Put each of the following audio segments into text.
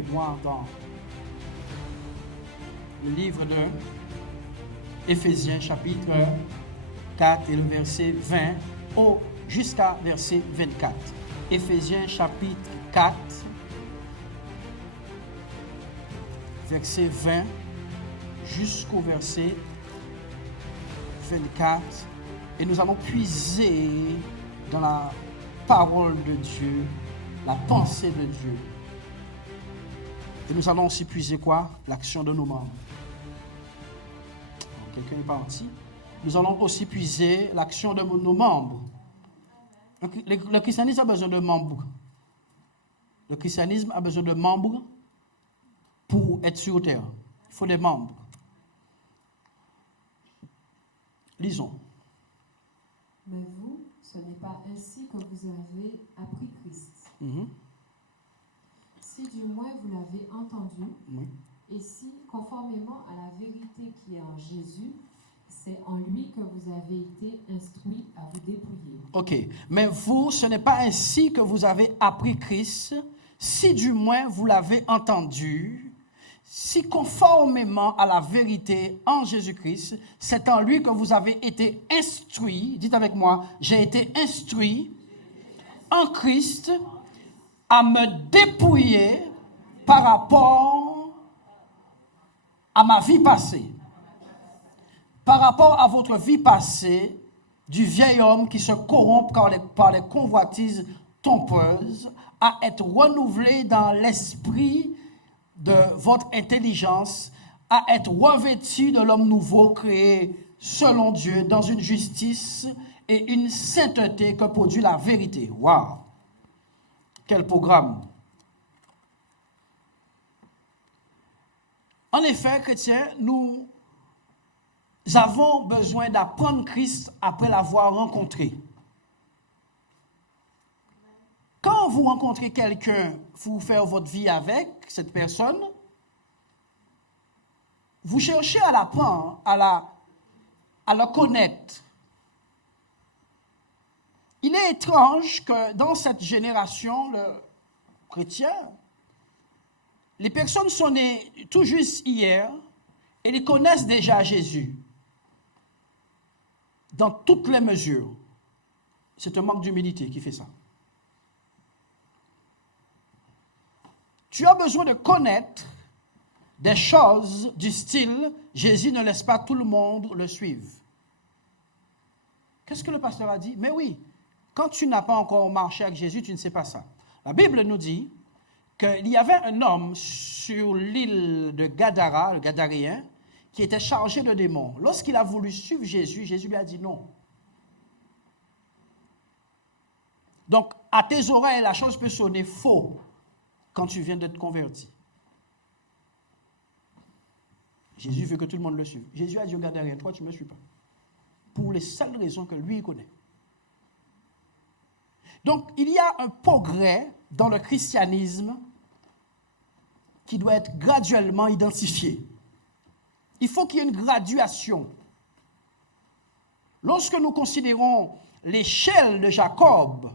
avec moi dans le livre de Éphésiens chapitre 4 et le verset 20 jusqu'à verset 24. Éphésiens chapitre 4, verset 20 jusqu'au verset 24. Et nous allons puiser dans la parole de Dieu, la pensée de Dieu. Et nous allons aussi puiser quoi? L'action de nos membres. Quelqu'un est parti. Nous allons aussi puiser l'action de nos membres. Le christianisme a besoin de membres. Le christianisme a besoin de membres pour être sur terre. Il faut des membres. Lisons. Mais vous, ce n'est pas ainsi que vous avez appris Christ. Si du moins vous l'avez entendu, et si, conformément à la vérité qui est en Jésus, c'est en lui que vous avez été instruits à vous dépouiller. Ok, mais vous, ce n'est pas ainsi que vous avez appris Christ, si du moins vous l'avez entendu, si conformément à la vérité en Jésus-Christ, c'est en lui que vous avez été instruits. Dites avec moi, j'ai été instruit en Christ à me dépouiller par rapport à ma vie passée. Par rapport à votre vie passée, du vieil homme qui se corrompt par les convoitises trompeuses, à être renouvelé dans l'esprit de votre intelligence, à être revêtu de l'homme nouveau créé selon Dieu dans une justice et une sainteté que produit la vérité. Waouh! Quel programme! En effet, chrétiens, nous avons besoin d'apprendre Christ après l'avoir rencontré. Quand vous rencontrez quelqu'un, vous faites votre vie avec cette personne, vous cherchez à l'apprendre, à la connaître. Il est étrange que dans cette génération, le chrétien, les personnes sont nées tout juste hier et ils connaissent déjà Jésus. Dans toutes les mesures. C'est un manque d'humilité qui fait ça. Tu as besoin de connaître des choses du style « Jésus ne laisse pas tout le monde le suivre ». Qu'est-ce que le pasteur a dit? Mais oui, quand tu n'as pas encore marché avec Jésus, tu ne sais pas ça. La Bible nous dit qu'il y avait un homme sur l'île de Gadara, le Gadaréen, qui était chargé de démons. Lorsqu'il a voulu suivre Jésus, Jésus lui a dit non. Donc, à tes oreilles, la chose peut sonner faux quand tu viens d'être converti. Jésus veut que tout le monde le suive. Jésus a dit au Gadarien, toi tu ne me suis pas. Pour les seules raisons que lui il connaît. Donc, il y a un progrès dans le christianisme qui doit être graduellement identifié. Il faut qu'il y ait une graduation. Lorsque nous considérons l'échelle de Jacob,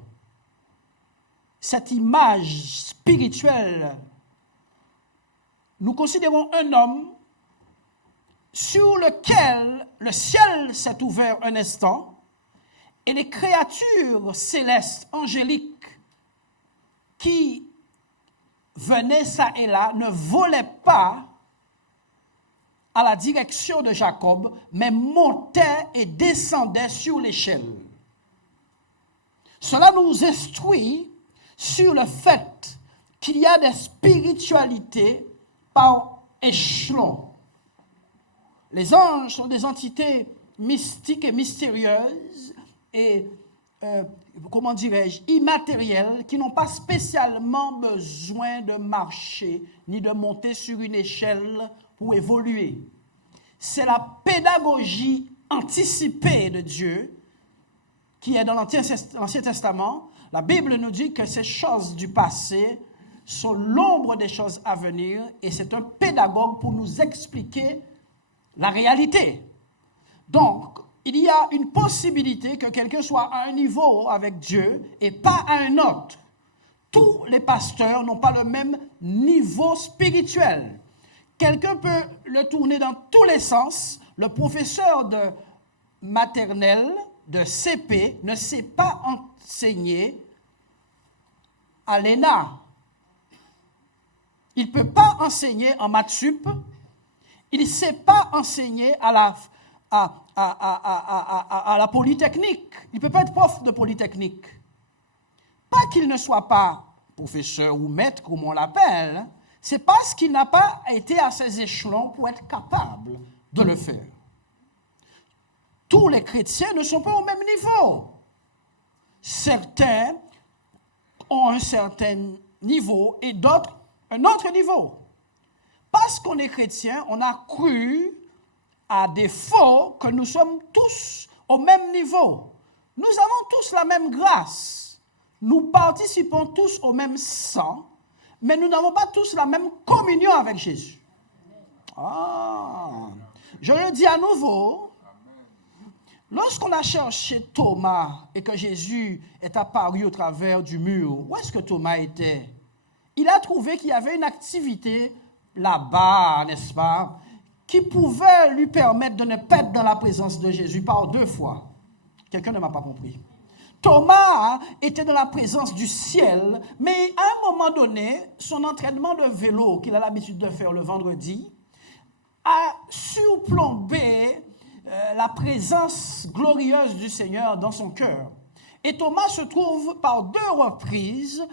cette image spirituelle, nous considérons un homme sur lequel le ciel s'est ouvert un instant et les créatures célestes, angéliques, qui venaient ça et là, ne volaient pas à la direction de Jacob, mais montait et descendait sur l'échelle. Cela nous instruit sur le fait qu'il y a des spiritualités par échelon. Les anges sont des entités mystiques et mystérieuses et, immatérielles, qui n'ont pas spécialement besoin de marcher ni de monter sur une échelle pour évoluer. C'est la pédagogie anticipée de Dieu qui est dans l'Ancien Testament. La Bible nous dit que ces choses du passé sont l'ombre des choses à venir et c'est un pédagogue pour nous expliquer la réalité. Donc, il y a une possibilité que quelqu'un soit à un niveau avec Dieu et pas à un autre. tous les pasteurs n'ont pas le même niveau spirituel. Quelqu'un peut le tourner dans tous les sens. Le professeur de maternelle, de CP, ne sait pas enseigner à l'ENA. Il ne peut pas enseigner en maths sup. Il ne sait pas enseigner à la Polytechnique. Il ne peut pas être prof de Polytechnique. Pas qu'il ne soit pas professeur ou maître, comme on l'appelle, c'est parce qu'il n'a pas été à ces échelons pour être capable de le faire. Tous les chrétiens ne sont pas au même niveau. Certains ont un certain niveau et d'autres un autre niveau. Parce qu'on est chrétien, on a cru, à défaut, que nous sommes tous au même niveau. Nous avons tous la même grâce. Nous participons tous au même sang, mais nous n'avons pas tous la même communion avec Jésus. Je le dis à nouveau, lorsqu'on a cherché Thomas et que Jésus est apparu au travers du mur, où est-ce que Thomas était? Il a trouvé qu'il y avait une activité là-bas, n'est-ce pas, qui pouvait lui permettre de ne pas être dans la présence de Jésus par 2 fois. Quelqu'un ne m'a pas compris. Thomas était dans la présence du ciel, mais à un moment donné, son entraînement de vélo qu'il a l'habitude de faire le vendredi a surplombé la présence glorieuse du Seigneur dans son cœur. Et Thomas se trouve par 2 reprises.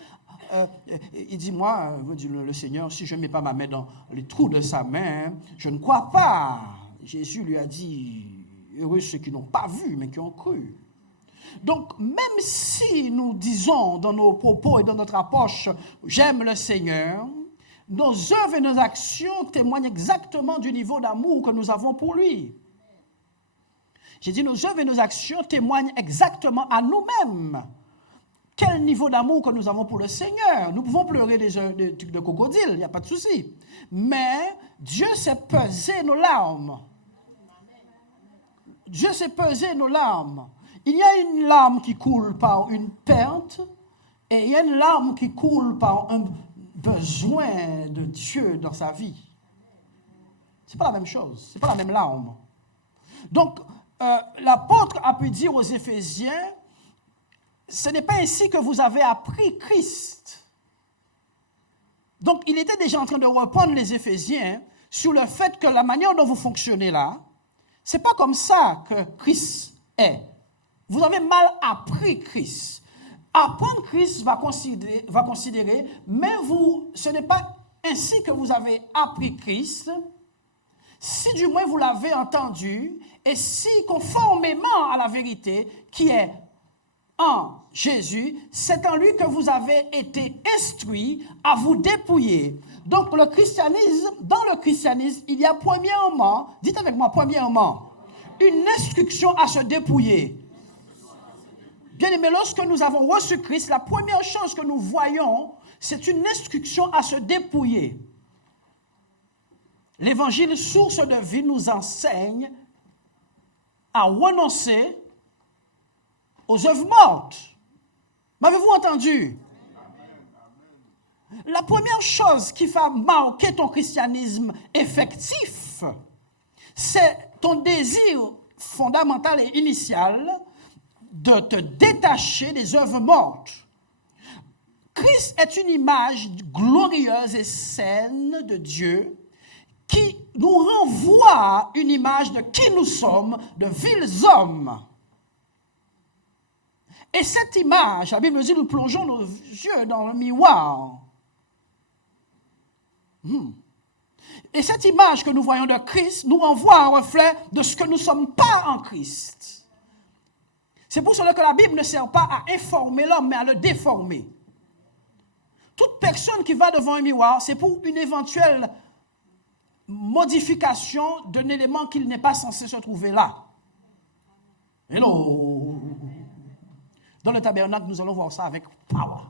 Il dit, moi, le Seigneur, si je ne mets pas ma main dans les trous de sa main, je ne crois pas. Jésus lui a dit, heureux ceux qui n'ont pas vu, mais qui ont cru. Donc, même si nous disons dans nos propos et dans notre approche, j'aime le Seigneur, nos œuvres et nos actions témoignent exactement du niveau d'amour que nous avons pour lui. J'ai dit, nos œuvres et nos actions témoignent exactement à nous-mêmes quel niveau d'amour que nous avons pour le Seigneur. Nous pouvons pleurer des trucs de crocodile, il n'y a pas de souci. Mais Dieu sait peser nos larmes. Dieu sait peser nos larmes. Il y a une larme qui coule par une perte et il y a une larme qui coule par un besoin de Dieu dans sa vie. Ce n'est pas la même chose, ce n'est pas la même larme. Donc, l'apôtre a pu dire aux Éphésiens, ce n'est pas ainsi que vous avez appris Christ. Donc, il était déjà en train de reprendre les Éphésiens sur le fait que la manière dont vous fonctionnez là, ce n'est pas comme ça que Christ est. Vous avez mal appris Christ. Apprendre Christ va considérer, mais ce n'est pas ainsi que vous avez appris Christ, si du moins vous l'avez entendu, et si conformément à la vérité qui est en Jésus, c'est en lui que vous avez été instruits à vous dépouiller. Donc dans le christianisme, il y a premièrement, dites avec moi premièrement, une instruction à se dépouiller. Bien aimé, lorsque nous avons reçu Christ, la première chose que nous voyons, c'est une instruction à se dépouiller. L'évangile, source de vie, nous enseigne à renoncer aux œuvres mortes. M'avez-vous entendu? La première chose qui va marquer ton christianisme effectif, c'est ton désir fondamental et initial de te détacher des œuvres mortes. Christ est une image glorieuse et saine de Dieu qui nous renvoie une image de qui nous sommes, de vils hommes. Et cette image, la Bible dit, nous plongeons nos yeux dans le miroir. Et cette image que nous voyons de Christ nous renvoie un reflet de ce que nous ne sommes pas en Christ. C'est pour cela que la Bible ne sert pas à informer l'homme, mais à le déformer. Toute personne qui va devant un miroir, c'est pour une éventuelle modification d'un élément qu'il n'est pas censé se trouver là. Hello! Dans le tabernacle, nous allons voir ça avec power.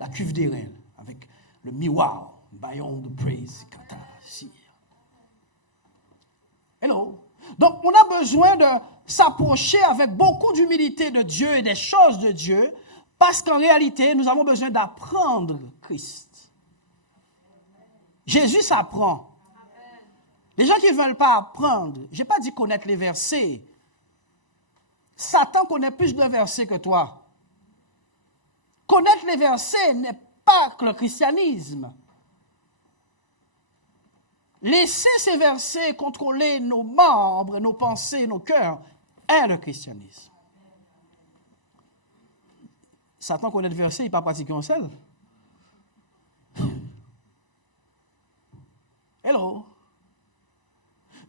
La cuve des reins, avec le miroir. Beyond the praise. Hello. Donc, on a besoin de s'approcher avec beaucoup d'humilité de Dieu et des choses de Dieu Parce qu'en réalité, nous avons besoin d'apprendre Christ. Jésus s'apprend. Les gens qui ne veulent pas apprendre, je n'ai pas dit connaître les versets. Satan connaît plus de versets que toi. Connaître les versets n'est pas que le christianisme. Laisser ces versets contrôler nos membres, nos pensées, nos cœurs, est le christianisme. Satan connaît le verset, il n'est pas pratiqué en seul. Hello.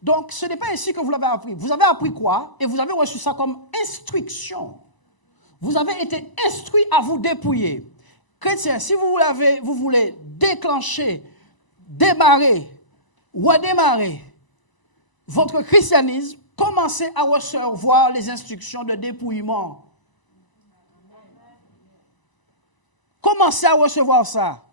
Donc, ce n'est pas ainsi que vous l'avez appris. Vous avez appris quoi? Et vous avez reçu ça comme instruction. Vous avez été instruit à vous dépouiller. Chrétiens, si vous voulez déclencher, démarrer, redémarrer votre christianisme, commencez à recevoir les instructions de dépouillement. Commencez à recevoir ça.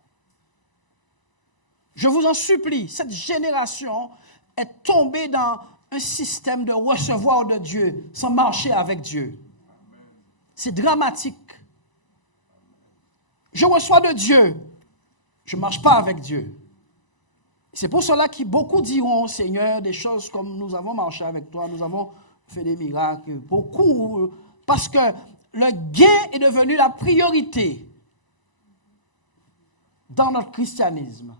Je vous en supplie, cette génération est tombée dans un système de recevoir de Dieu sans marcher avec Dieu. C'est dramatique. Je reçois de Dieu, je ne marche pas avec Dieu. C'est pour cela que beaucoup diront, Seigneur, des choses comme nous avons marché avec toi, nous avons fait des miracles, beaucoup, parce que le gain est devenu la priorité dans notre christianisme.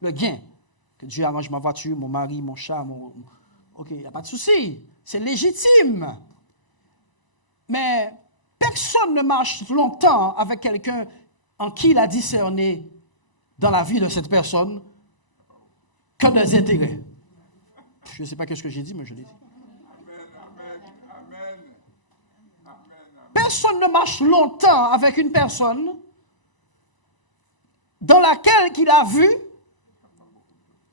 Le gain. Que Dieu arrange ma voiture, mon mari, mon chat, Ok, il n'y a pas de souci. C'est légitime. Mais personne ne marche longtemps avec quelqu'un en qui il a discerné dans la vie de cette personne que des intérêts. Je ne sais pas ce que j'ai dit, mais je l'ai dit. Personne ne marche longtemps avec une personne dans laquelle il a vu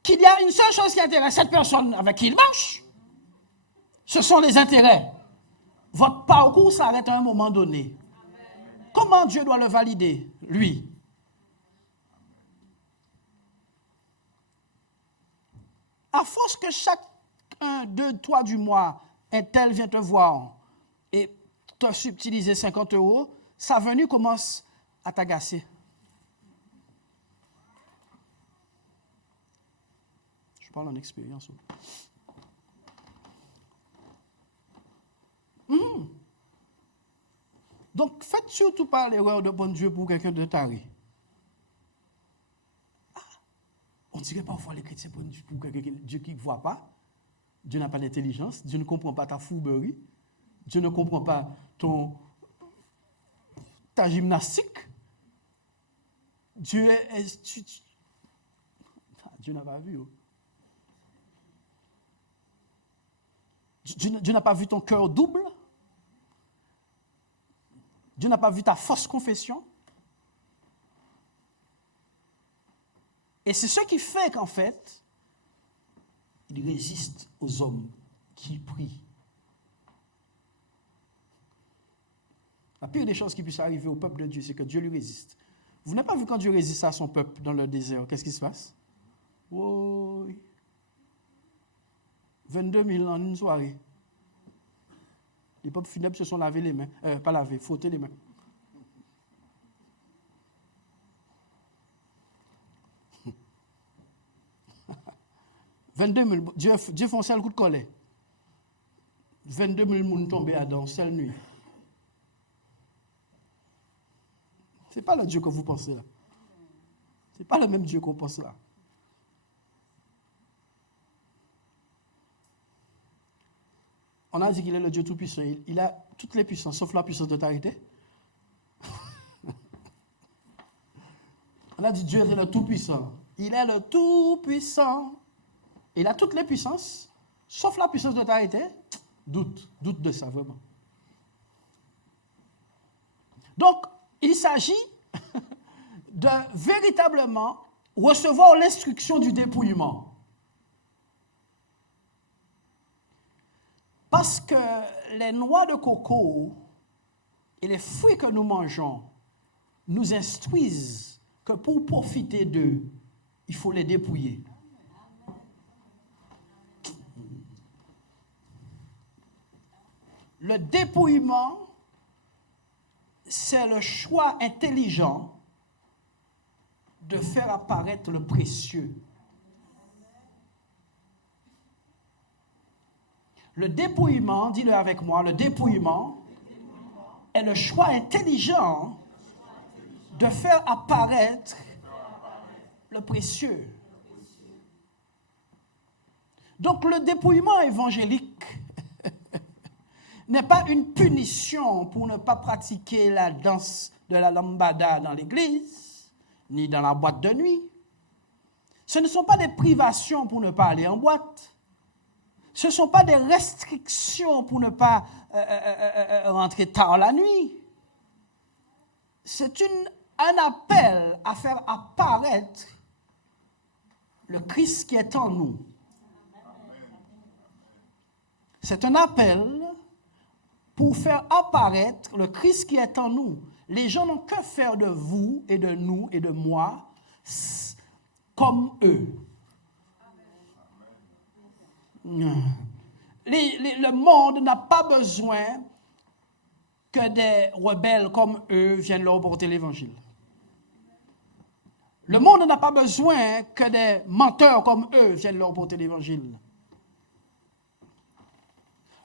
qu'il y a une seule chose qui intéresse cette personne avec qui il marche. Ce sont les intérêts. Votre parcours s'arrête à un moment donné. Comment Dieu doit le valider, lui? À force que chacun de toi du mois, un tel vient te voir et te subtiliser 50 €, sa venue commence à t'agacer. Je parle en expérience. Donc, faites surtout pas l'erreur de bon Dieu pour quelqu'un de taré. On dirait parfois les chrétiens pour quelqu'un Dieu qui ne voit pas. Dieu n'a pas d'intelligence. Dieu ne comprend pas ta fourberie. Dieu ne comprend pas ta gymnastique. Dieu Dieu n'a pas vu. Dieu n'a pas vu ton cœur double. Dieu n'a pas vu ta fausse confession. Et c'est ce qui fait qu'en fait, il résiste aux hommes qui prient. La pire des choses qui puisse arriver au peuple de Dieu, c'est que Dieu lui résiste. Vous n'avez pas vu quand Dieu résiste à son peuple dans le désert, qu'est-ce qui se passe? Oui. 22 000 en une soirée. Les peuples funèbres se sont lavés les mains. Pas lavés, frottés les mains. « 22 000, Dieu fait un seul coup de collet. 22 000 personnes tombées à dans seule nuit. Ce n'est pas le Dieu que vous pensez là. Ce n'est pas le même Dieu qu'on pense là. On a dit qu'il est le Dieu tout-puissant. Il a toutes les puissances, sauf la puissance d'autorité. On a dit Dieu est le tout-puissant. Il est le tout-puissant. Il a toutes les puissances, sauf la puissance d'autorité. Doute de ça, vraiment. Donc, il s'agit de véritablement recevoir l'instruction du dépouillement. Parce que les noix de coco et les fruits que nous mangeons nous instruisent que pour profiter d'eux, il faut les dépouiller. Le dépouillement, c'est le choix intelligent de faire apparaître le précieux. Le dépouillement, dis-le avec moi, le dépouillement est le choix intelligent de faire apparaître le précieux. Donc le dépouillement évangélique n'est pas une punition pour ne pas pratiquer la danse de la lambada dans l'église, ni dans la boîte de nuit. Ce ne sont pas des privations pour ne pas aller en boîte. Ce ne sont pas des restrictions pour ne pas rentrer tard la nuit. C'est un appel à faire apparaître le Christ qui est en nous. C'est un appel pour faire apparaître le Christ qui est en nous. Les gens n'ont que faire de vous et de nous et de moi comme eux. Le monde n'a pas besoin que des rebelles comme eux viennent leur porter l'évangile. Le monde n'a pas besoin que des menteurs comme eux viennent leur porter l'évangile.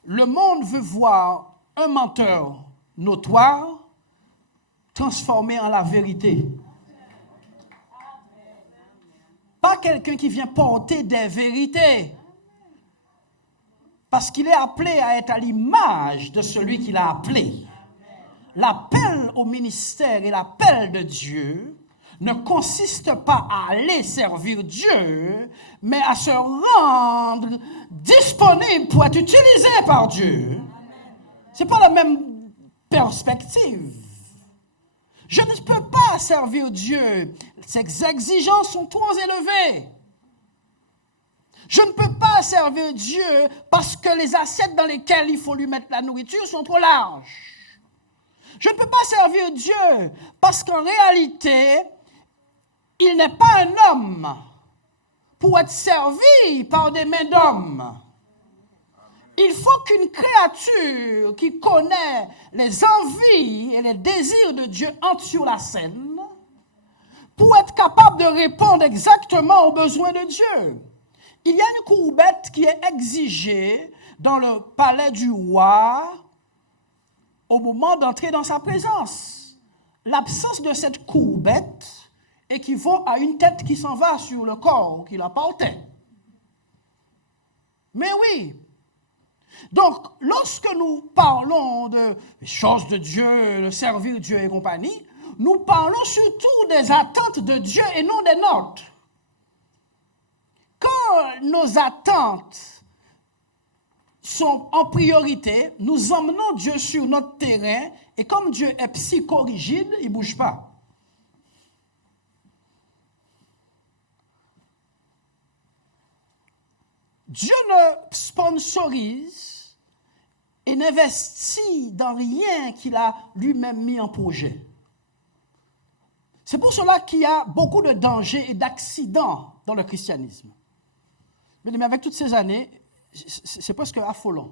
Le monde veut voir un menteur notoire transformé en la vérité. Pas quelqu'un qui vient porter des vérités. Parce qu'il est appelé à être à l'image de celui qu'il a appelé. L'appel au ministère et l'appel de Dieu ne consiste pas à aller servir Dieu, mais à se rendre disponible pour être utilisé par Dieu. Ce n'est pas la même perspective. Je ne peux pas servir Dieu. Ses exigences sont trop élevées. Je ne peux pas servir Dieu parce que les assiettes dans lesquelles il faut lui mettre la nourriture sont trop larges. Je ne peux pas servir Dieu parce qu'en réalité, il n'est pas un homme pour être servi par des mains d'hommes. Il faut qu'une créature qui connaît les envies et les désirs de Dieu entre sur la scène pour être capable de répondre exactement aux besoins de Dieu. Il y a une courbette qui est exigée dans le palais du roi au moment d'entrer dans sa présence. L'absence de cette courbette équivaut à une tête qui s'en va sur le corps qui la portait. Mais oui. Donc, lorsque nous parlons de choses de Dieu, de servir Dieu et compagnie, nous parlons surtout des attentes de Dieu et non des nôtres. Quand nos attentes sont en priorité, nous emmenons Dieu sur notre terrain et comme Dieu est psychorigide, il ne bouge pas. Dieu ne sponsorise et n'investit dans rien qu'il a lui-même mis en projet. C'est pour cela qu'il y a beaucoup de dangers et d'accidents dans le christianisme. Mais avec toutes ces années, c'est presque affolant.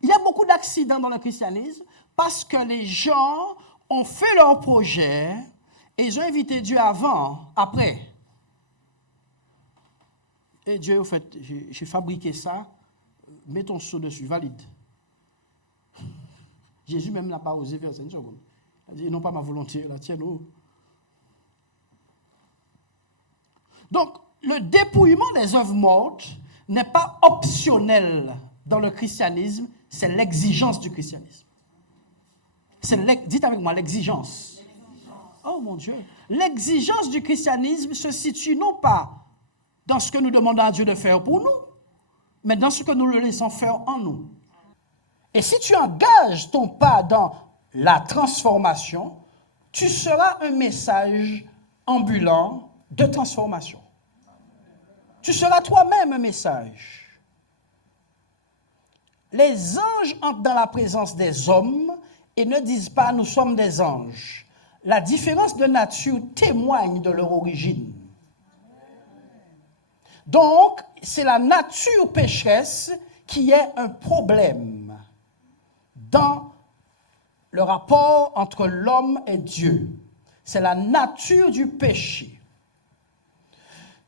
Il y a beaucoup d'accidents dans le christianisme parce que les gens ont fait leur projet et ils ont invité Dieu avant, après. Et Dieu, au fait, j'ai fabriqué ça, mets ton seau dessus, valide. Jésus même n'a pas osé faire ça une seconde. Il a dit, non pas ma volonté, la tienne. Oh. Donc, le dépouillement des œuvres mortes n'est pas optionnel dans le christianisme, c'est l'exigence du christianisme. Dites avec moi, l'exigence. Oh mon Dieu. L'exigence du christianisme se situe non pas dans ce que nous demandons à Dieu de faire pour nous, mais dans ce que nous le laissons faire en nous. Et si tu engages ton pas dans la transformation, tu seras un message ambulant de transformation. Tu seras toi-même un message. Les anges entrent dans la présence des hommes et ne disent pas « nous sommes des anges ». La différence de nature témoigne de leur origine. Donc, c'est la nature pécheresse qui est un problème dans le rapport entre l'homme et Dieu. C'est la nature du péché.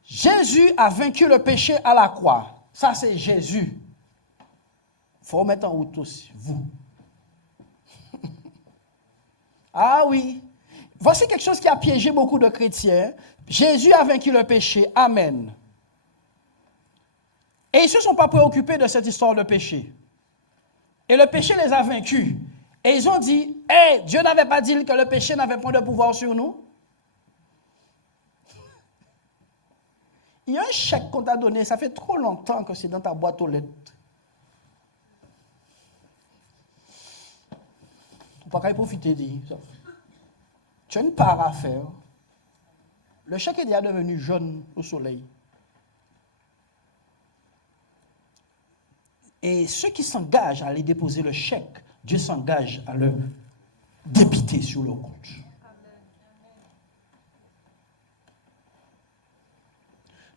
Jésus a vaincu le péché à la croix. Ça, c'est Jésus. Il faut remettre en route aussi, vous. Ah oui. Voici quelque chose qui a piégé beaucoup de chrétiens. Jésus a vaincu le péché. Amen. Et ils ne se sont pas préoccupés de cette histoire de péché. Et le péché les a vaincus. Et ils ont dit, hey, Dieu n'avait pas dit que le péché n'avait point de pouvoir sur nous. Il y a un chèque qu'on t'a donné, ça fait trop longtemps que c'est dans ta boîte aux lettres. On ne peut pas y profiter de ça. Tu as une part à faire. Le chèque est déjà devenu jaune au soleil. Et ceux qui s'engagent à aller déposer le chèque, Dieu s'engage à le débiter sur le compte.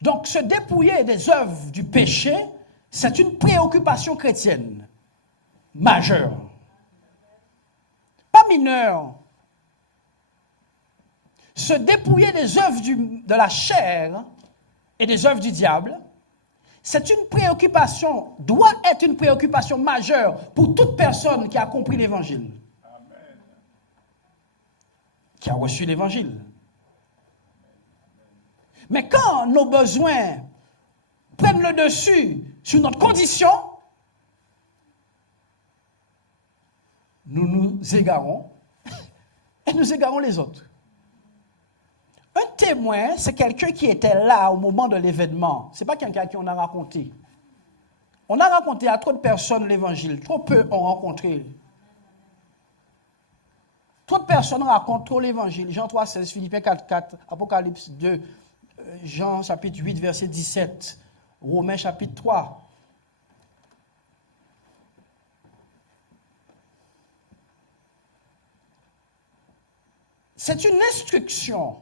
Donc, se dépouiller des œuvres du péché, c'est une préoccupation chrétienne majeure. Pas mineure. Se dépouiller des œuvres de la chair et des œuvres du diable, c'est une préoccupation, doit être une préoccupation majeure pour toute personne qui a compris l'Évangile. Amen. Qui a reçu l'Évangile. Mais quand nos besoins prennent le dessus sur notre condition, nous nous égarons et nous égarons les autres. Un témoin, c'est quelqu'un qui était là au moment de l'événement. Ce n'est pas quelqu'un à qui on a raconté. On a raconté à trop de personnes l'Évangile. Trop peu ont rencontré. Trop de personnes racontent trop l'Évangile. Jean 3, 16, Philippiens 4, 4, Apocalypse 2, Jean chapitre 8, verset 17, Romains chapitre 3. C'est une instruction.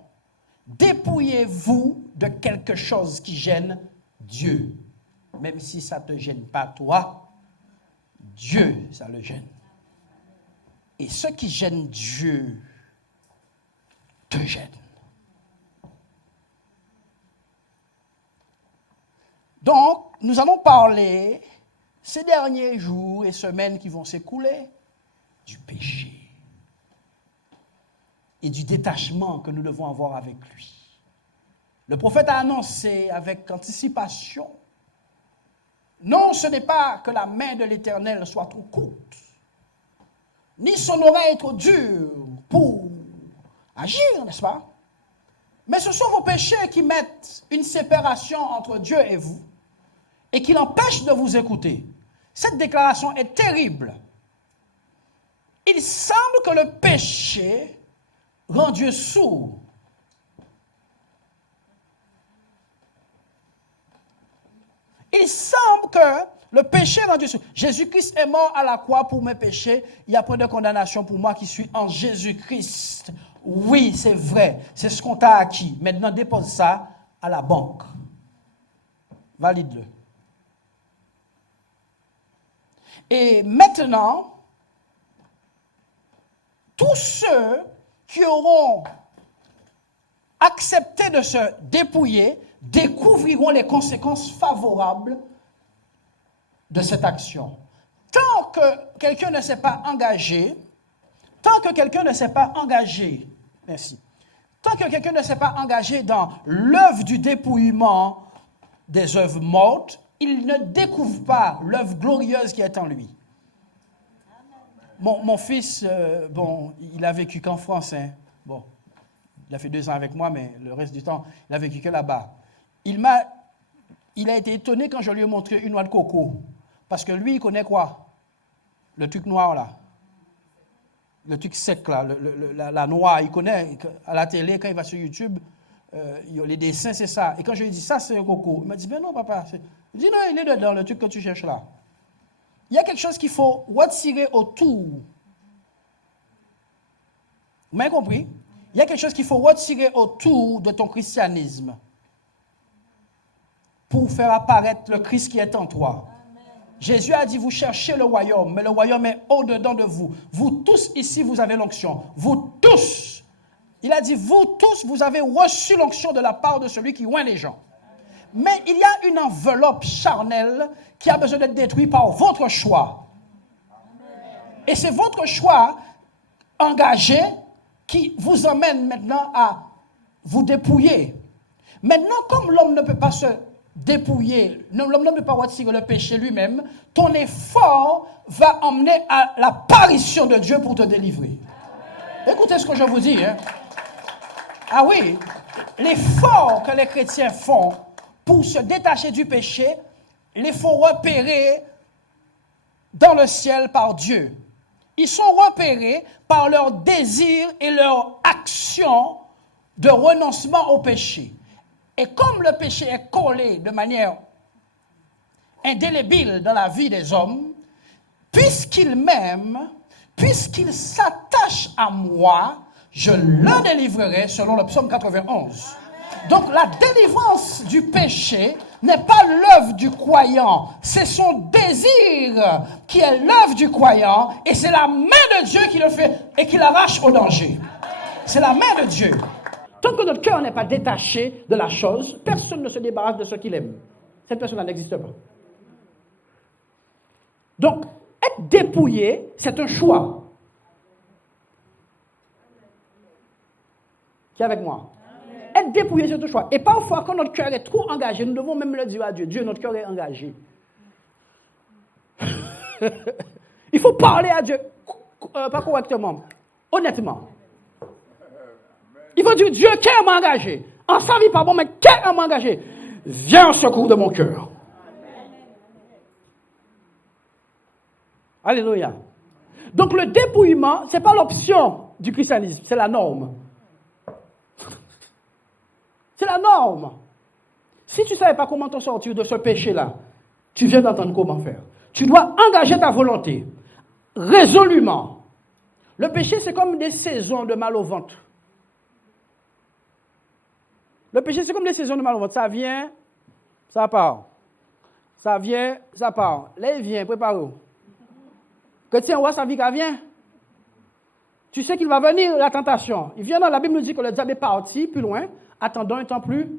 Dépouillez-vous de quelque chose qui gêne Dieu. Même si ça ne te gêne pas toi, Dieu, ça le gêne. Et ce qui gêne Dieu te gêne. Donc, nous allons parler ces derniers jours et semaines qui vont s'écouler du péché et du détachement que nous devons avoir avec lui. Le prophète a annoncé avec anticipation, non, ce n'est pas que la main de l'Éternel soit trop courte, ni son oreille trop dure pour agir, n'est-ce pas? Mais ce sont vos péchés qui mettent une séparation entre Dieu et vous et qui l'empêchent de vous écouter. Cette déclaration est terrible. Il semble que le péché rend Dieu sourd. Il semble que le péché rend Dieu sourd. Jésus-Christ est mort à la croix pour mes péchés. Il n'y a point de condamnation pour moi qui suis en Jésus-Christ. Oui, c'est vrai. C'est ce qu'on t'a acquis. Maintenant, dépose ça à la banque. Valide-le. Et maintenant, tous ceux qui auront accepté de se dépouiller découvriront les conséquences favorables de cette action. Tant que quelqu'un ne s'est pas engagé, merci. Tant que quelqu'un ne s'est pas engagé dans l'œuvre du dépouillement des œuvres mortes, il ne découvre pas l'œuvre glorieuse qui est en lui. Mon fils, il a vécu qu'en France. Hein. Bon, il a fait 2 ans avec moi, mais le reste du temps, il a vécu que là-bas. Il a été étonné quand je lui ai montré une noix de coco. Parce que lui, il connaît quoi? Le truc noir, là. Le truc sec, là. La noix, il connaît. À la télé, quand il va sur YouTube, les dessins, c'est ça. Et quand je lui ai dit, ça, c'est un coco. Il m'a dit, ben non, papa. Il dit, non, il est dedans, le truc que tu cherches là. Il y a quelque chose qu'il faut retirer autour. Vous m'avez compris? Il y a quelque chose qu'il faut retirer autour de ton christianisme pour faire apparaître le Christ qui est en toi. Jésus a dit, vous cherchez le royaume, mais le royaume est au-dedans de vous. Vous tous ici, vous avez l'onction. Vous tous. Il a dit, vous tous, vous avez reçu l'onction de la part de celui qui oint les gens. Mais il y a une enveloppe charnelle qui a besoin d'être détruite par votre choix. Et c'est votre choix engagé qui vous emmène maintenant à vous dépouiller. Maintenant, comme l'homme ne peut pas se dépouiller, l'homme ne peut pas retirer le péché lui-même, ton effort va emmener à l'apparition de Dieu pour te délivrer. Écoutez ce que je vous dis. Hein. Ah oui, l'effort que les chrétiens font pour se détacher du péché, les font repérer dans le ciel par Dieu. Ils sont repérés par leur désir et leur action de renoncement au péché. Et comme le péché est collé de manière indélébile dans la vie des hommes, puisqu'ils m'aiment, puisqu'ils s'attachent à moi, je le délivrerai selon le psaume 91. Donc la délivrance du péché n'est pas l'œuvre du croyant, c'est son désir qui est l'œuvre du croyant et c'est la main de Dieu qui le fait et qui l'arrache au danger. C'est la main de Dieu. Tant que notre cœur n'est pas détaché de la chose, personne ne se débarrasse de ce qu'il aime. Cette personne n'existe pas. Donc, être dépouillé, c'est un choix. Qui est avec moi? Être dépouillé, c'est un choix. Et parfois, quand notre cœur est trop engagé, nous devons même le dire à Dieu. Dieu, notre cœur est engagé. Il faut parler à Dieu, pas correctement, honnêtement. Il faut dire, Dieu, qu'est-ce m'a engagé? En sa vie, pas bon, mais qu'est-ce m'a engagé? Viens au secours de mon cœur. Alléluia. Donc le dépouillement, ce n'est pas l'option du christianisme, c'est la norme. C'est la norme. Si tu ne savais pas comment t'en sortir de ce péché-là, tu viens d'entendre comment faire. Tu dois engager ta volonté, résolument. Le péché, c'est comme des saisons de mal au ventre. Le péché, c'est comme des saisons de mal au ventre. Ça vient, ça part. Ça vient, ça part. Là, il vient, préparez-vous. Que tiens, ouais, ça vient. Tu sais qu'il va venir, la tentation. Il vient dans la Bible nous dit que le diable est parti plus loin, attendant un temps plus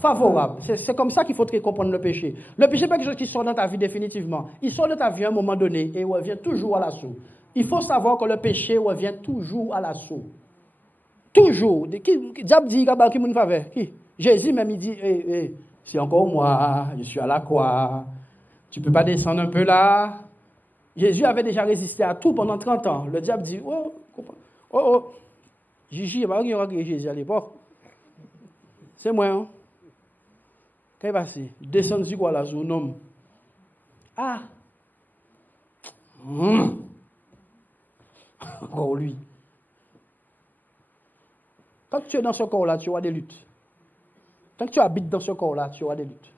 favorable. C'est comme ça qu'il faut comprendre le péché. Le péché n'est pas quelque chose qui sort dans ta vie définitivement. Il sort de ta vie à un moment donné et revient toujours à l'assaut. Il faut savoir que le péché revient toujours à l'assaut. Toujours. Qui diable dit qui m'en faveur? Qui? Jésus même il dit c'est encore moi, je suis à la croix. Tu peux pas descendre un peu là? Jésus avait déjà résisté à tout pendant 30 ans. Le diable dit Gigi, il m'a regardé Jésus à l'époque. C'est moi, hein? Qu'est-ce qui va passer? Descendre sur quoi là, sur un homme? Ah! Encore lui. Quand tu es dans ce corps-là, tu auras des luttes. Tant que tu habites dans ce corps-là, tu auras des luttes.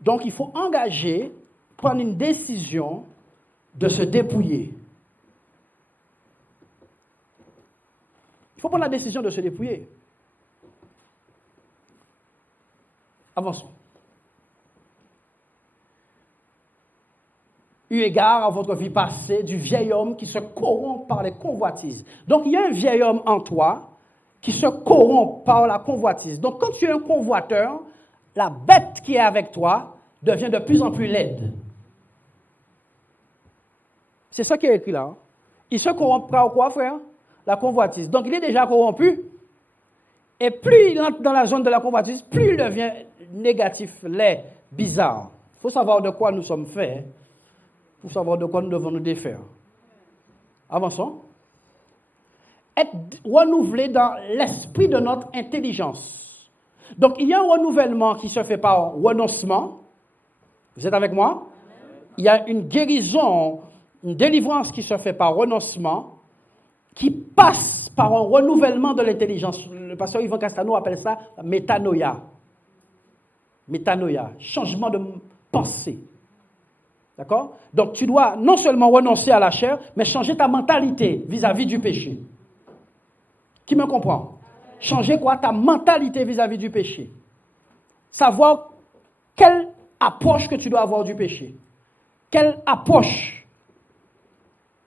Donc, il faut engager, prendre une décision de se dépouiller. Il faut prendre la décision de se dépouiller. Avançons. Eu égard à votre vie passée du vieil homme qui se corrompt par les convoitises. Donc, il y a un vieil homme en toi qui se corrompt par la convoitise. Donc, quand tu es un convoiteur, la bête qui est avec toi devient de plus en plus laide. C'est ça qui est écrit là. Hein? Il se corrompt par quoi, frère? La convoitise. Donc, il est déjà corrompu. Et plus il entre dans la zone de la convoitise, plus il devient négatif, laid, bizarre. Il faut savoir de quoi nous sommes faits. Il faut savoir de quoi nous devons nous défaire. Avançons. Être renouvelé dans l'esprit de notre intelligence. Donc, il y a un renouvellement qui se fait par renoncement. Vous êtes avec moi? Il y a une guérison, une délivrance qui se fait par renoncement, qui passe par un renouvellement de l'intelligence. Le pasteur Yvan Castano appelle ça métanoïa. Métanoïa, changement de pensée. D'accord? Donc, tu dois non seulement renoncer à la chair, mais changer ta mentalité vis-à-vis du péché. Qui me comprend? Changer quoi? Ta mentalité vis-à-vis du péché. Savoir quelle approche que tu dois avoir du péché. quelle approche.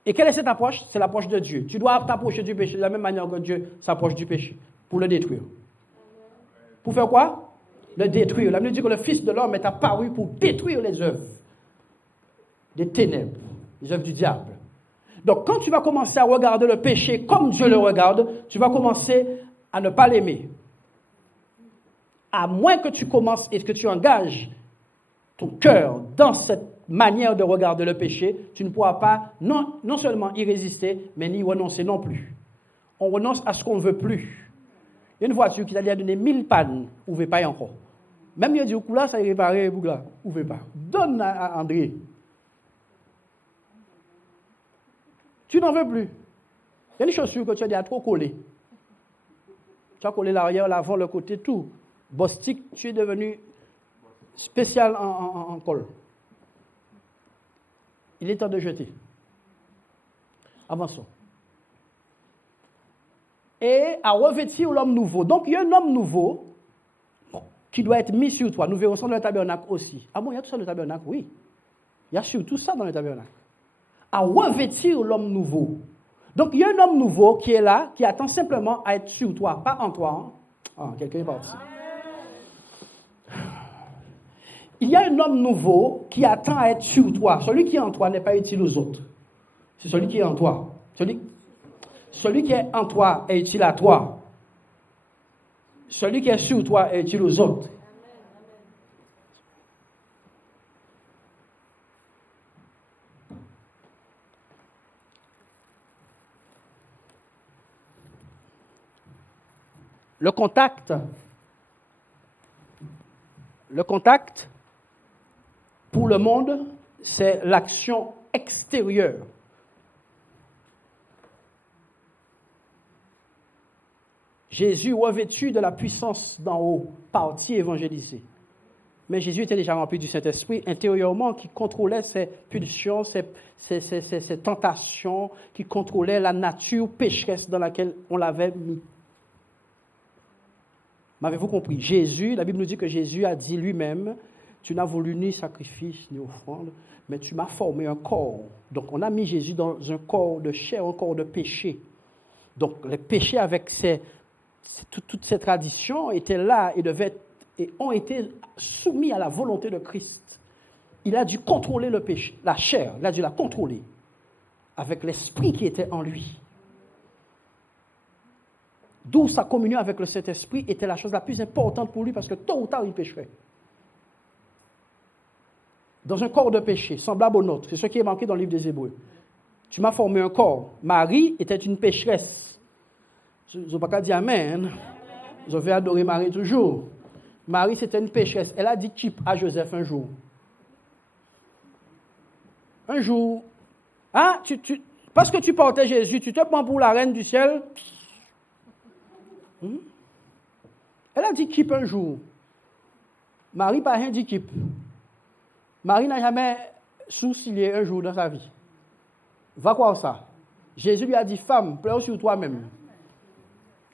Et quelle est cette approche? C'est l'approche de Dieu. Tu dois t'approcher du péché de la même manière que Dieu s'approche du péché, pour le détruire. Pour faire quoi? Le détruire. La Bible dit que le Fils de l'homme est apparu pour détruire les œuvres des ténèbres, les œuvres du diable. Donc, quand tu vas commencer à regarder le péché comme Dieu le regarde, tu vas commencer à ne pas l'aimer. À moins que tu commences et que tu engages ton cœur dans cette manière de regarder le péché, tu ne pourras pas non seulement y résister, mais n'y renoncer non plus. On renonce à ce qu'on ne veut plus. Il y a une voiture qui t'a donné 1000 pannes, vous ne pouvez pas y encore. Même il a dit, là, ça y réparer, vous ne pouvez pas. Donne à André. Tu n'en veux plus. Il y a une chaussure que tu as déjà trop collée. Tu as collé l'arrière, l'avant, le côté, tout. Bostique, tu es devenu spécial en colle. Il est temps de jeter. Avançons. Et à revêtir l'homme nouveau. Donc, il y a un homme nouveau qui doit être mis sur toi. Nous verrons ça dans le tabernacle aussi. Ah bon, il y a tout ça dans le tabernacle? Oui. Il y a surtout ça dans le tabernacle. À revêtir l'homme nouveau. Donc, il y a un homme nouveau qui est là, qui attend simplement à être sur toi, pas en toi. Hein? Ah, quelqu'un est parti. Il y a un homme nouveau qui attend à être sur toi. Celui qui est en toi n'est pas utile aux autres. C'est celui qui est en toi. Celui qui est en toi est utile à toi. Celui qui est sur toi est utile aux autres. Le contact, pour le monde, c'est l'action extérieure. Jésus, revêtu de la puissance d'en haut, partit évangéliser. Mais Jésus était déjà rempli du Saint-Esprit intérieurement, qui contrôlait ses pulsions, ses tentations, qui contrôlait la nature pécheresse dans laquelle on l'avait mis. M'avez-vous compris? Jésus, la Bible nous dit que Jésus a dit lui-même, tu n'as voulu ni sacrifice ni offrande, mais tu m'as formé un corps. Donc on a mis Jésus dans un corps de chair, un corps de péché. Donc les péchés avec toutes ces traditions étaient là et ont été soumis à la volonté de Christ. Il a dû contrôler le péché, la chair, il a dû la contrôler avec l'esprit qui était en lui. D'où sa communion avec le Saint-Esprit était la chose la plus importante pour lui parce que tôt ou tard il pécherait. Dans un corps de péché, semblable au nôtre, c'est ce qui est marqué dans le livre des Hébreux. Tu m'as formé un corps. Marie était une pécheresse. Je ne vais pas dire amen. Je vais adorer Marie toujours. Marie, c'était une pécheresse. Elle a dit type à Joseph un jour. Un jour, parce que tu portais Jésus, tu te prends pour la reine du ciel. Elle a dit keep un jour. Marie n'a pas rien dit keep. Marie n'a jamais sourcillé un jour dans sa vie. Va croire ça. Jésus lui a dit, femme, pleure sur toi-même.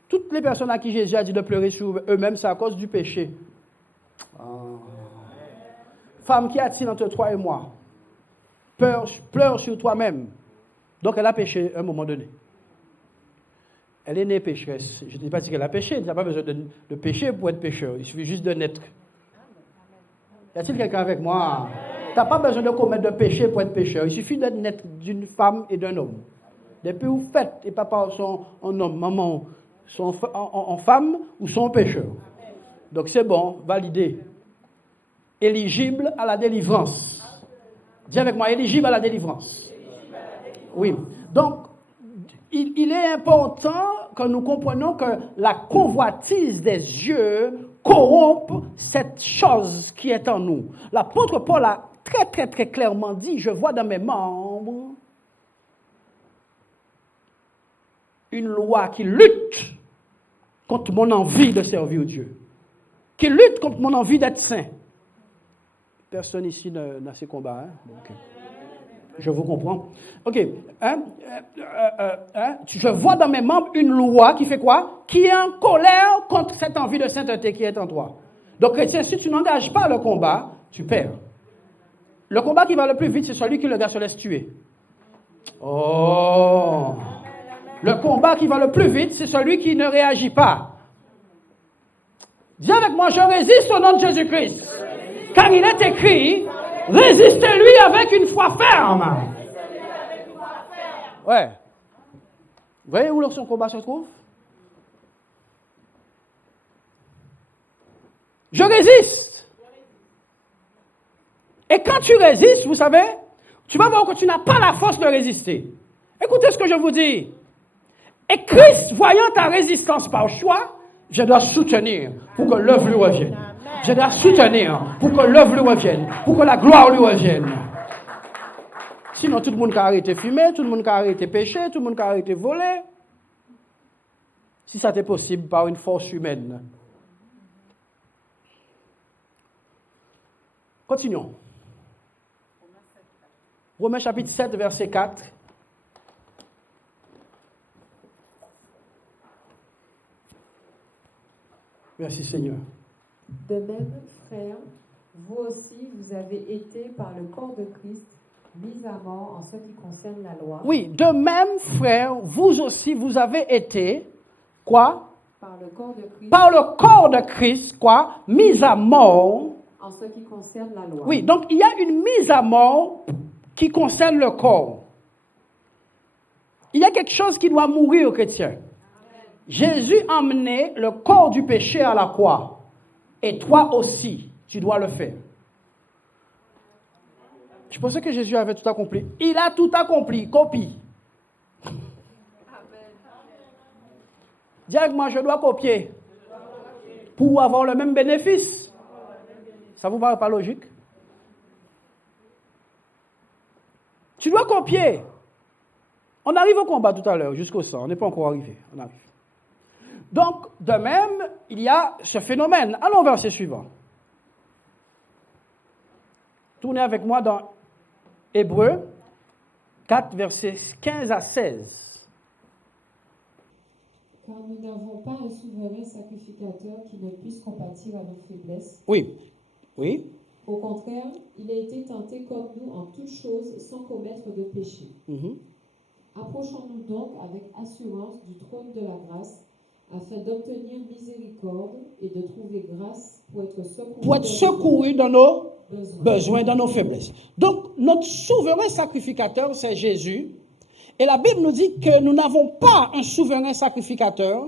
Toutes les personnes à qui Jésus a dit de pleurer sur eux-mêmes, c'est à cause du péché. Femme, qu'y a-t-il entre toi et moi? Pleure sur toi-même. Donc elle a péché à un moment donné. Elle est née pécheresse. Je ne dis pas qu'elle a péché. Tu n'as pas besoin de pécher pour être pécheur. Il suffit juste de naître. Y a-t-il quelqu'un avec moi? Tu n'as pas besoin de commettre de péché pour être pécheur. Il suffit d'être naître d'une femme et d'un homme. Depuis où faites et papa sont en homme, maman sont en femme ou sont pécheurs. Donc c'est bon, validé. Éligible à la délivrance. Dis avec moi, éligible à la délivrance. Oui. Donc, il est important que nous comprenions que la convoitise des yeux corrompt cette chose qui est en nous. L'apôtre Paul a très, très, très clairement dit, je vois dans mes membres une loi qui lutte contre mon envie de servir Dieu, qui lutte contre mon envie d'être saint. Personne ici n'a ces combats, hein? Donc, je vous comprends. OK. Je vois dans mes membres une loi qui fait quoi? Qui est en colère contre cette envie de sainteté qui est en toi. Donc, chrétien, si tu n'engages pas le combat, tu perds. Le combat qui va le plus vite, c'est celui que le gars se laisse tuer. Oh! Le combat qui va le plus vite, c'est celui qui ne réagit pas. Dis avec moi, je résiste au nom de Jésus-Christ. Car il est écrit, résistez-lui avec une foi ferme. Ouais. Vous voyez où son combat se trouve? Je résiste. Et quand tu résistes, vous savez, tu vas voir que tu n'as pas la force de résister. Écoutez ce que je vous dis. Et Christ, voyant ta résistance par choix, je dois soutenir pour que l'œuvre lui revienne. Je dois soutenir pour que l'œuvre lui revienne, pour que la gloire lui revienne. Sinon, tout le monde a arrêté de fumer, tout le monde a arrêté de pécher, tout le monde a arrêté de voler. Si ça était possible par une force humaine. Continuons. Romains chapitre 7, verset 4. Merci Seigneur. De même, frères, vous aussi, vous avez été par le corps de Christ mis à mort en ce qui concerne la loi. Oui, de même, frères, vous aussi, vous avez été, quoi? Par le corps de Christ. Par le corps de Christ, quoi? Mis à mort. En ce qui concerne la loi. Oui, donc il y a une mise à mort qui concerne le corps. Il y a quelque chose qui doit mourir aux chrétiens. Jésus a emmené le corps du péché à la croix. Et toi aussi, tu dois le faire. Je pensais que Jésus avait tout accompli. Il a tout accompli. Copie. Dis avec moi, je dois copier. Pour avoir le même bénéfice. Ça vous paraît pas logique? Tu dois copier. On arrive au combat tout à l'heure, jusqu'au sang. On n'est pas encore arrivé. On arrive. Donc, de même, il y a ce phénomène. Allons au verset suivant. Tournez avec moi dans Hébreux 4, versets 15 à 16. Car nous n'avons pas un souverain sacrificateur qui ne puisse compatir à nos faiblesses. Oui, oui. Au contraire, il a été tenté comme nous en toutes choses sans commettre de péché. Approchons-nous donc avec assurance du trône de la grâce afin d'obtenir miséricorde et de trouver grâce pour être secouru dans nos besoins, dans nos faiblesses. Donc, notre souverain sacrificateur, c'est Jésus. Et la Bible nous dit que nous n'avons pas un souverain sacrificateur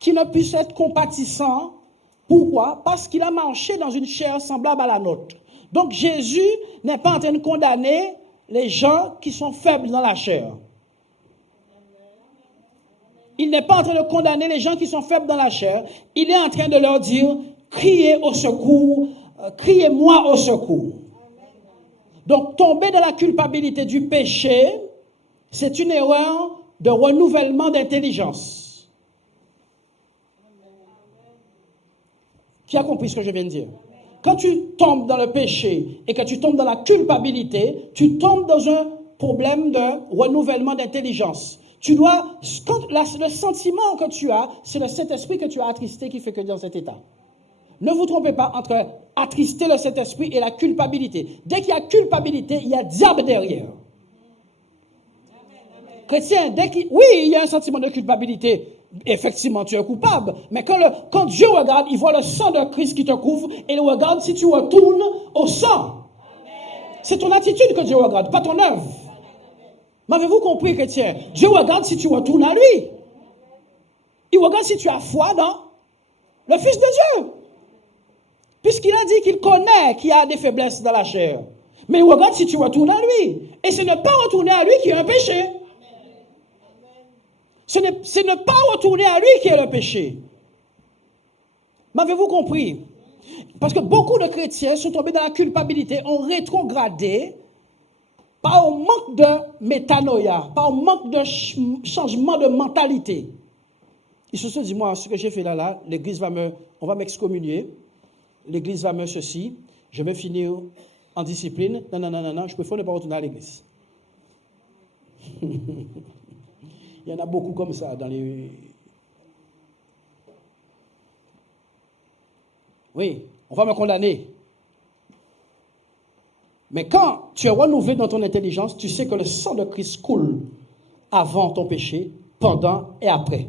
qui ne puisse être compatissant. Pourquoi? Parce qu'il a marché dans une chair semblable à la nôtre. Donc, Jésus n'est pas en train de condamner les gens qui sont faibles dans la chair. Il n'est pas en train de condamner les gens qui sont faibles dans la chair. Il est en train de leur dire, criez au secours, criez-moi au secours. Donc, tomber dans la culpabilité du péché, c'est une erreur de renouvellement d'intelligence. Qui a compris ce que je viens de dire? Quand tu tombes dans le péché et que tu tombes dans la culpabilité, tu tombes dans un problème de renouvellement d'intelligence. Tu dois, le sentiment que tu as, c'est le Saint-Esprit que tu as attristé qui fait que tu es dans cet état. Ne vous trompez pas entre attrister le Saint-Esprit et la culpabilité. Dès qu'il y a culpabilité, il y a diable derrière. Chrétien, oui, il y a un sentiment de culpabilité. Effectivement, tu es coupable. Mais quand Dieu regarde, il voit le sang de Christ qui te couvre et il regarde si tu retournes au sang. C'est ton attitude que Dieu regarde, pas ton œuvre. M'avez-vous compris, chrétien? Dieu regarde si tu retournes à lui. Il regarde si tu as foi dans le Fils de Dieu. Puisqu'il a dit qu'il connaît qu'il y a des faiblesses dans la chair. Mais il regarde si tu retournes à lui. Et c'est ne pas retourner à lui qui est un péché. C'est ne pas retourner à lui qui est le péché. M'avez-vous compris? Parce que beaucoup de chrétiens sont tombés dans la culpabilité, ont rétrogradé par un manque de métanoïa, par un manque de changement de mentalité. Ils se sont dit, moi, ce que j'ai fait là, l'église on va m'excommunier, l'église va me ceci, je vais finir en discipline. Non, je préfère ne pas retourner à l'église. Il y en a beaucoup comme ça dans les... Oui, on va me condamner. Mais quand tu es renouvelé dans ton intelligence, tu sais que le sang de Christ coule avant ton péché, pendant et après.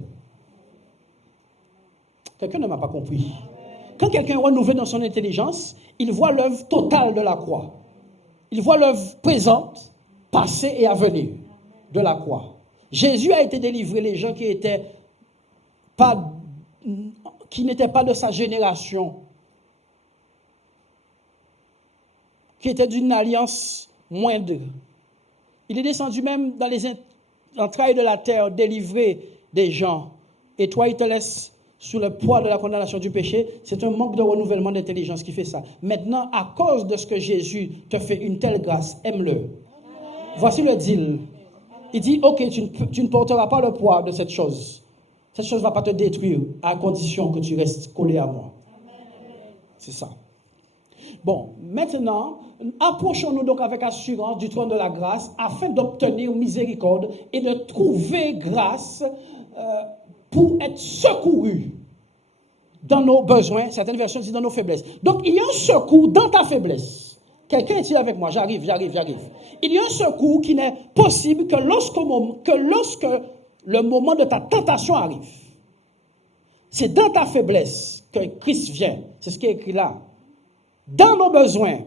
Quelqu'un ne m'a pas compris. Quand quelqu'un est renouvelé dans son intelligence, il voit l'œuvre totale de la croix. Il voit l'œuvre présente, passée et à venir de la croix. Jésus a été délivré les gens qui n'étaient pas de sa génération, qui étaient d'une alliance moindre. Il est descendu même dans les entrailles de la terre, délivrer des gens. Et toi, il te laisse sous le poids de la condamnation du péché. C'est un manque de renouvellement d'intelligence qui fait ça. Maintenant, à cause de ce que Jésus te fait une telle grâce, aime-le. Voici le deal. Il dit, ok, tu ne porteras pas le poids de cette chose. Cette chose ne va pas te détruire à condition que tu restes collé à moi. C'est ça. Bon, maintenant, approchons-nous donc avec assurance du trône de la grâce afin d'obtenir miséricorde et de trouver grâce pour être secourus dans nos besoins. Certaines versions disent dans nos faiblesses. Donc, il y a un secours dans ta faiblesse. Quelqu'un est-il avec moi? J'arrive. Il y a un secours qui n'est possible que lorsque le moment de ta tentation arrive. C'est dans ta faiblesse que Christ vient. C'est ce qui est écrit là. Dans nos besoins.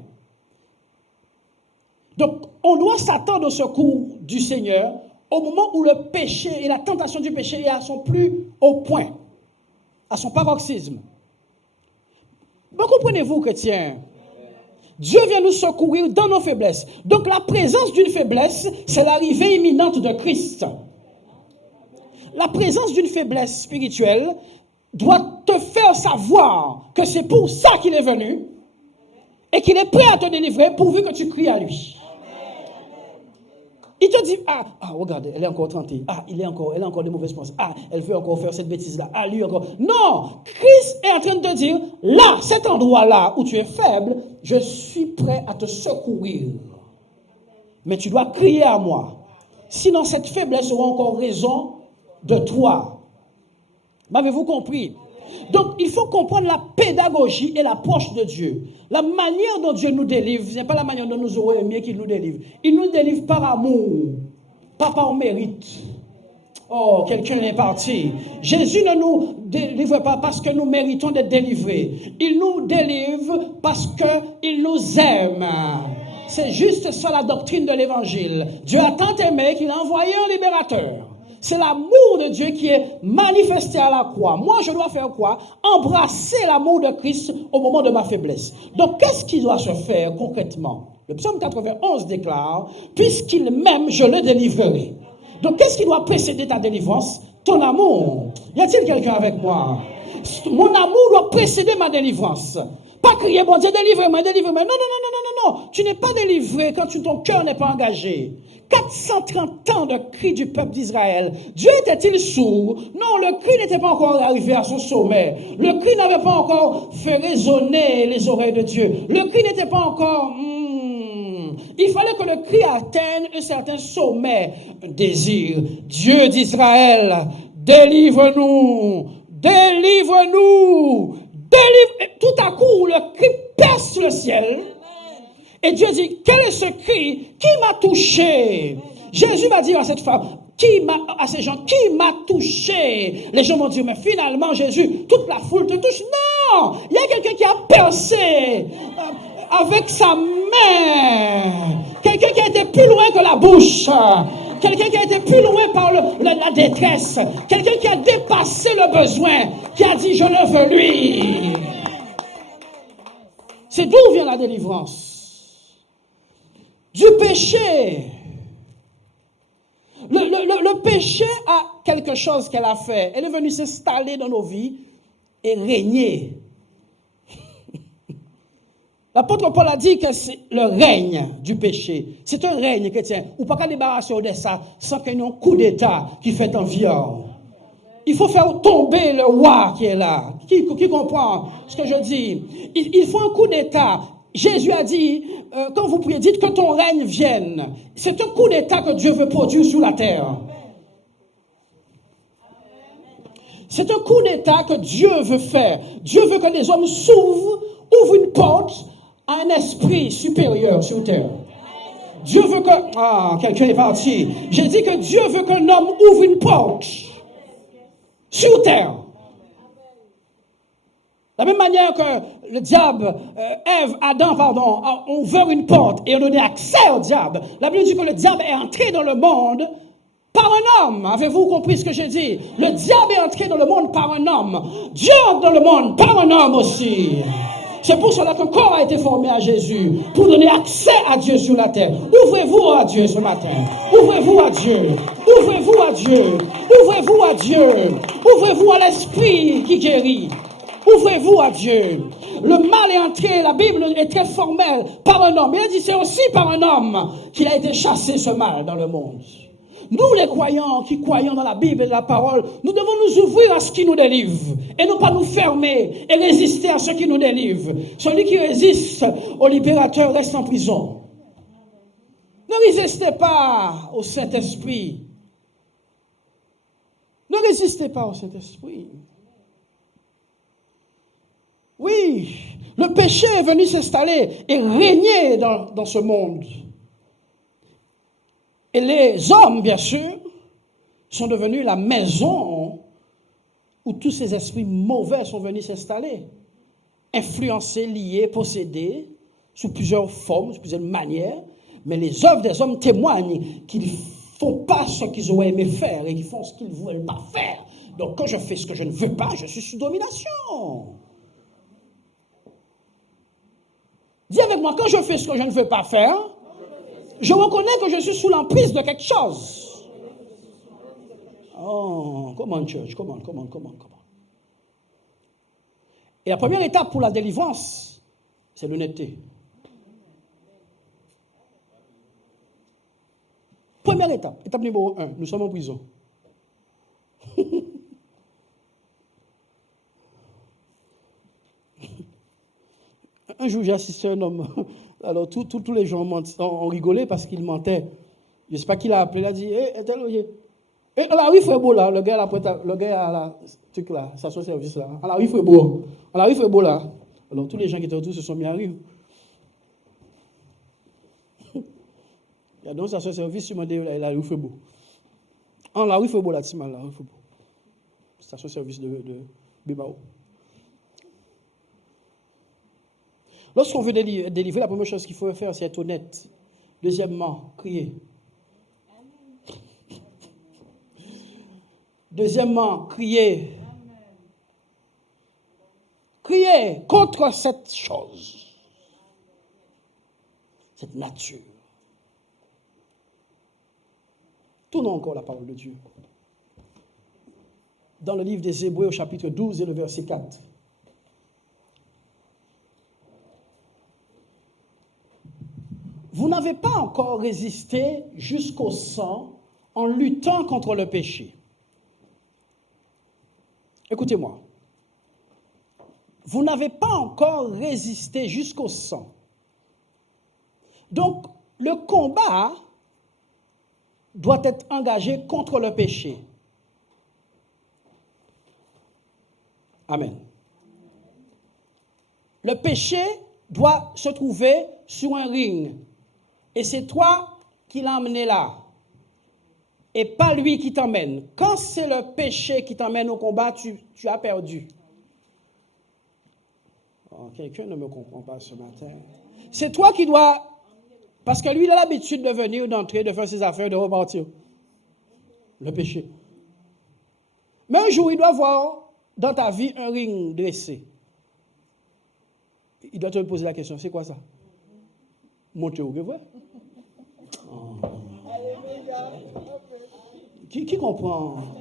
Donc, on doit s'attendre au secours du Seigneur au moment où le péché et la tentation du péché est à son plus haut point, à son paroxysme. Mais comprenez-vous, chrétiens? Dieu vient nous secourir dans nos faiblesses. Donc, la présence d'une faiblesse, c'est l'arrivée imminente de Christ. La présence d'une faiblesse spirituelle doit te faire savoir que c'est pour ça qu'il est venu et qu'il est prêt à te délivrer pourvu que tu cries à lui. Il te dit, regarde, elle est encore tentée. Elle a encore des mauvaises pensées. Elle veut encore faire cette bêtise-là. Lui encore. Non, Christ est en train de te dire, là, cet endroit-là où tu es faible, je suis prêt à te secourir. Mais tu dois crier à moi. Sinon, cette faiblesse aura encore raison de toi. M'avez-vous compris? Donc, il faut comprendre la pédagogie et l'approche de Dieu. La manière dont Dieu nous délivre, ce n'est pas la manière dont nous aurions aimé qu'il nous délivre. Il nous délivre par amour, pas par mérite. Oh, quelqu'un est parti. Jésus ne nous délivre pas parce que nous méritons d'être délivrés. Il nous délivre parce qu'il nous aime. C'est juste ça la doctrine de l'évangile. Dieu a tant aimé qu'il a envoyé un libérateur. C'est l'amour de Dieu qui est manifesté à la croix. Moi, je dois faire quoi? Embrasser l'amour de Christ au moment de ma faiblesse. Donc, qu'est-ce qui doit se faire concrètement? Le psaume 91 déclare, « Puisqu'il m'aime, je le délivrerai. » Donc, qu'est-ce qui doit précéder ta délivrance? Ton amour. Y a-t-il quelqu'un avec moi? Mon amour doit précéder ma délivrance. Pas crier, bon Dieu, délivre-moi, délivre-moi. Non. Tu n'es pas délivré quand ton cœur n'est pas engagé. 430 ans de cri du peuple d'Israël. Dieu était-il sourd? Non, le cri n'était pas encore arrivé à son sommet. Le cri n'avait pas encore fait résonner les oreilles de Dieu. Le cri n'était pas encore... Il fallait que le cri atteigne un certain sommet, un désir. Dieu d'Israël, délivre-nous, délivre-nous, délivre. Tout à coup, le cri perce le ciel. Et Dieu dit, quel est ce cri? Qui m'a touché? Jésus va dire à cette femme, à ces gens, qui m'a touché? Les gens vont dire, mais finalement, Jésus, toute la foule te touche. Non! Il y a quelqu'un qui a percé avec sa main. Quelqu'un qui a été plus loin que la bouche. Quelqu'un qui a été plus loin par la détresse. Quelqu'un qui a dépassé le besoin. Qui a dit, je le veux lui. C'est d'où vient la délivrance? Du péché. Le péché a quelque chose qu'elle a fait. Elle est venue s'installer dans nos vies et régner. L'apôtre Paul a dit que c'est le règne du péché. C'est un règne chrétien. Ou pas qu'à débarrasser de ça sans qu'il y ait un coup d'état qui fait un viol. Il faut faire tomber le roi qui est là. Qui comprend ce que je dis? Il faut un coup d'état. Jésus a dit, quand vous priez, dites que ton règne vienne. C'est un coup d'état que Dieu veut produire sur la terre. C'est un coup d'état que Dieu veut faire. Dieu veut que les hommes s'ouvrent, ouvrent une porte, a un esprit supérieur sur terre. Dieu veut que... Ah, quelqu'un est parti. J'ai dit que Dieu veut qu'un homme ouvre une porte sur terre. De la même manière que le diable, Adam, ont ouvert une porte et ont donné accès au diable. La Bible dit que le diable est entré dans le monde par un homme. Avez-vous compris ce que j'ai dit? Le diable est entré dans le monde par un homme. Dieu entre dans le monde par un homme aussi. C'est pour cela qu'un corps a été formé à Jésus, pour donner accès à Dieu sur la terre. Ouvrez-vous à Dieu ce matin. Ouvrez-vous à Dieu. Ouvrez-vous à Dieu. Ouvrez-vous à Dieu. Ouvrez-vous à l'esprit qui guérit. Ouvrez-vous à Dieu. Le mal est entré, la Bible est très formelle, par un homme. Il a dit c'est aussi par un homme qu'il a été chassé ce mal dans le monde. Nous, les croyants qui croyons dans la Bible et la parole, nous devons nous ouvrir à ce qui nous délivre et non pas nous fermer et résister à ce qui nous délivre. Celui qui résiste au libérateur reste en prison. Ne résistez pas au Saint-Esprit. Ne résistez pas au Saint-Esprit. Oui, le péché est venu s'installer et régner dans ce monde. Et les hommes, bien sûr, sont devenus la maison où tous ces esprits mauvais sont venus s'installer. Influencés, liés, possédés, sous plusieurs formes, sous plusieurs manières. Mais les œuvres des hommes témoignent qu'ils ne font pas ce qu'ils auraient aimé faire et qu'ils font ce qu'ils ne veulent pas faire. Donc quand je fais ce que je ne veux pas, je suis sous domination. Dis avec moi, quand je fais ce que je ne veux pas faire, je reconnais que je suis sous l'emprise de quelque chose. Oh, come on, church, come on. Et la première étape pour la délivrance, c'est l'honnêteté. Première étape, étape numéro 1, nous sommes en prison. Un jour, j'ai assisté à un homme. Alors, tous les gens ont rigolé parce qu'il mentait. Je ne sais pas qui l'a appelé. Il a dit, dans la rue Frébeau, là, le gars a la truc là, station service là. À la rue Frébeau. Là. Alors, tous les gens qui étaient autour se sont mis à rire. Il y a donc station service, tu m'as dit, la rue Frébeau. La rue Frébeau, là, tu m'as la rue Frébeau. Station service de Bimao. Lorsqu'on veut délivrer, la première chose qu'il faut faire, c'est être honnête. Deuxièmement, crier. Crier contre cette chose, cette nature. Tournons encore la parole de Dieu. Dans le livre des Hébreux, au chapitre 12 et le verset 4. Vous n'avez pas encore résisté jusqu'au sang en luttant contre le péché. Écoutez-moi. Vous n'avez pas encore résisté jusqu'au sang. Donc, le combat doit être engagé contre le péché. Amen. Le péché doit se trouver sur un ring. Et c'est toi qui l'as emmené là. Et pas lui qui t'emmène. Quand c'est le péché qui t'emmène au combat, tu as perdu. Oh, quelqu'un ne me comprend pas ce matin. C'est toi qui dois... Parce que lui, il a l'habitude de venir, d'entrer, de faire ses affaires, de repartir. Le péché. Mais un jour, il doit avoir dans ta vie un ring dressé. Il doit te poser la question, c'est quoi ça? Monter au vrai? Oh. Qui comprend?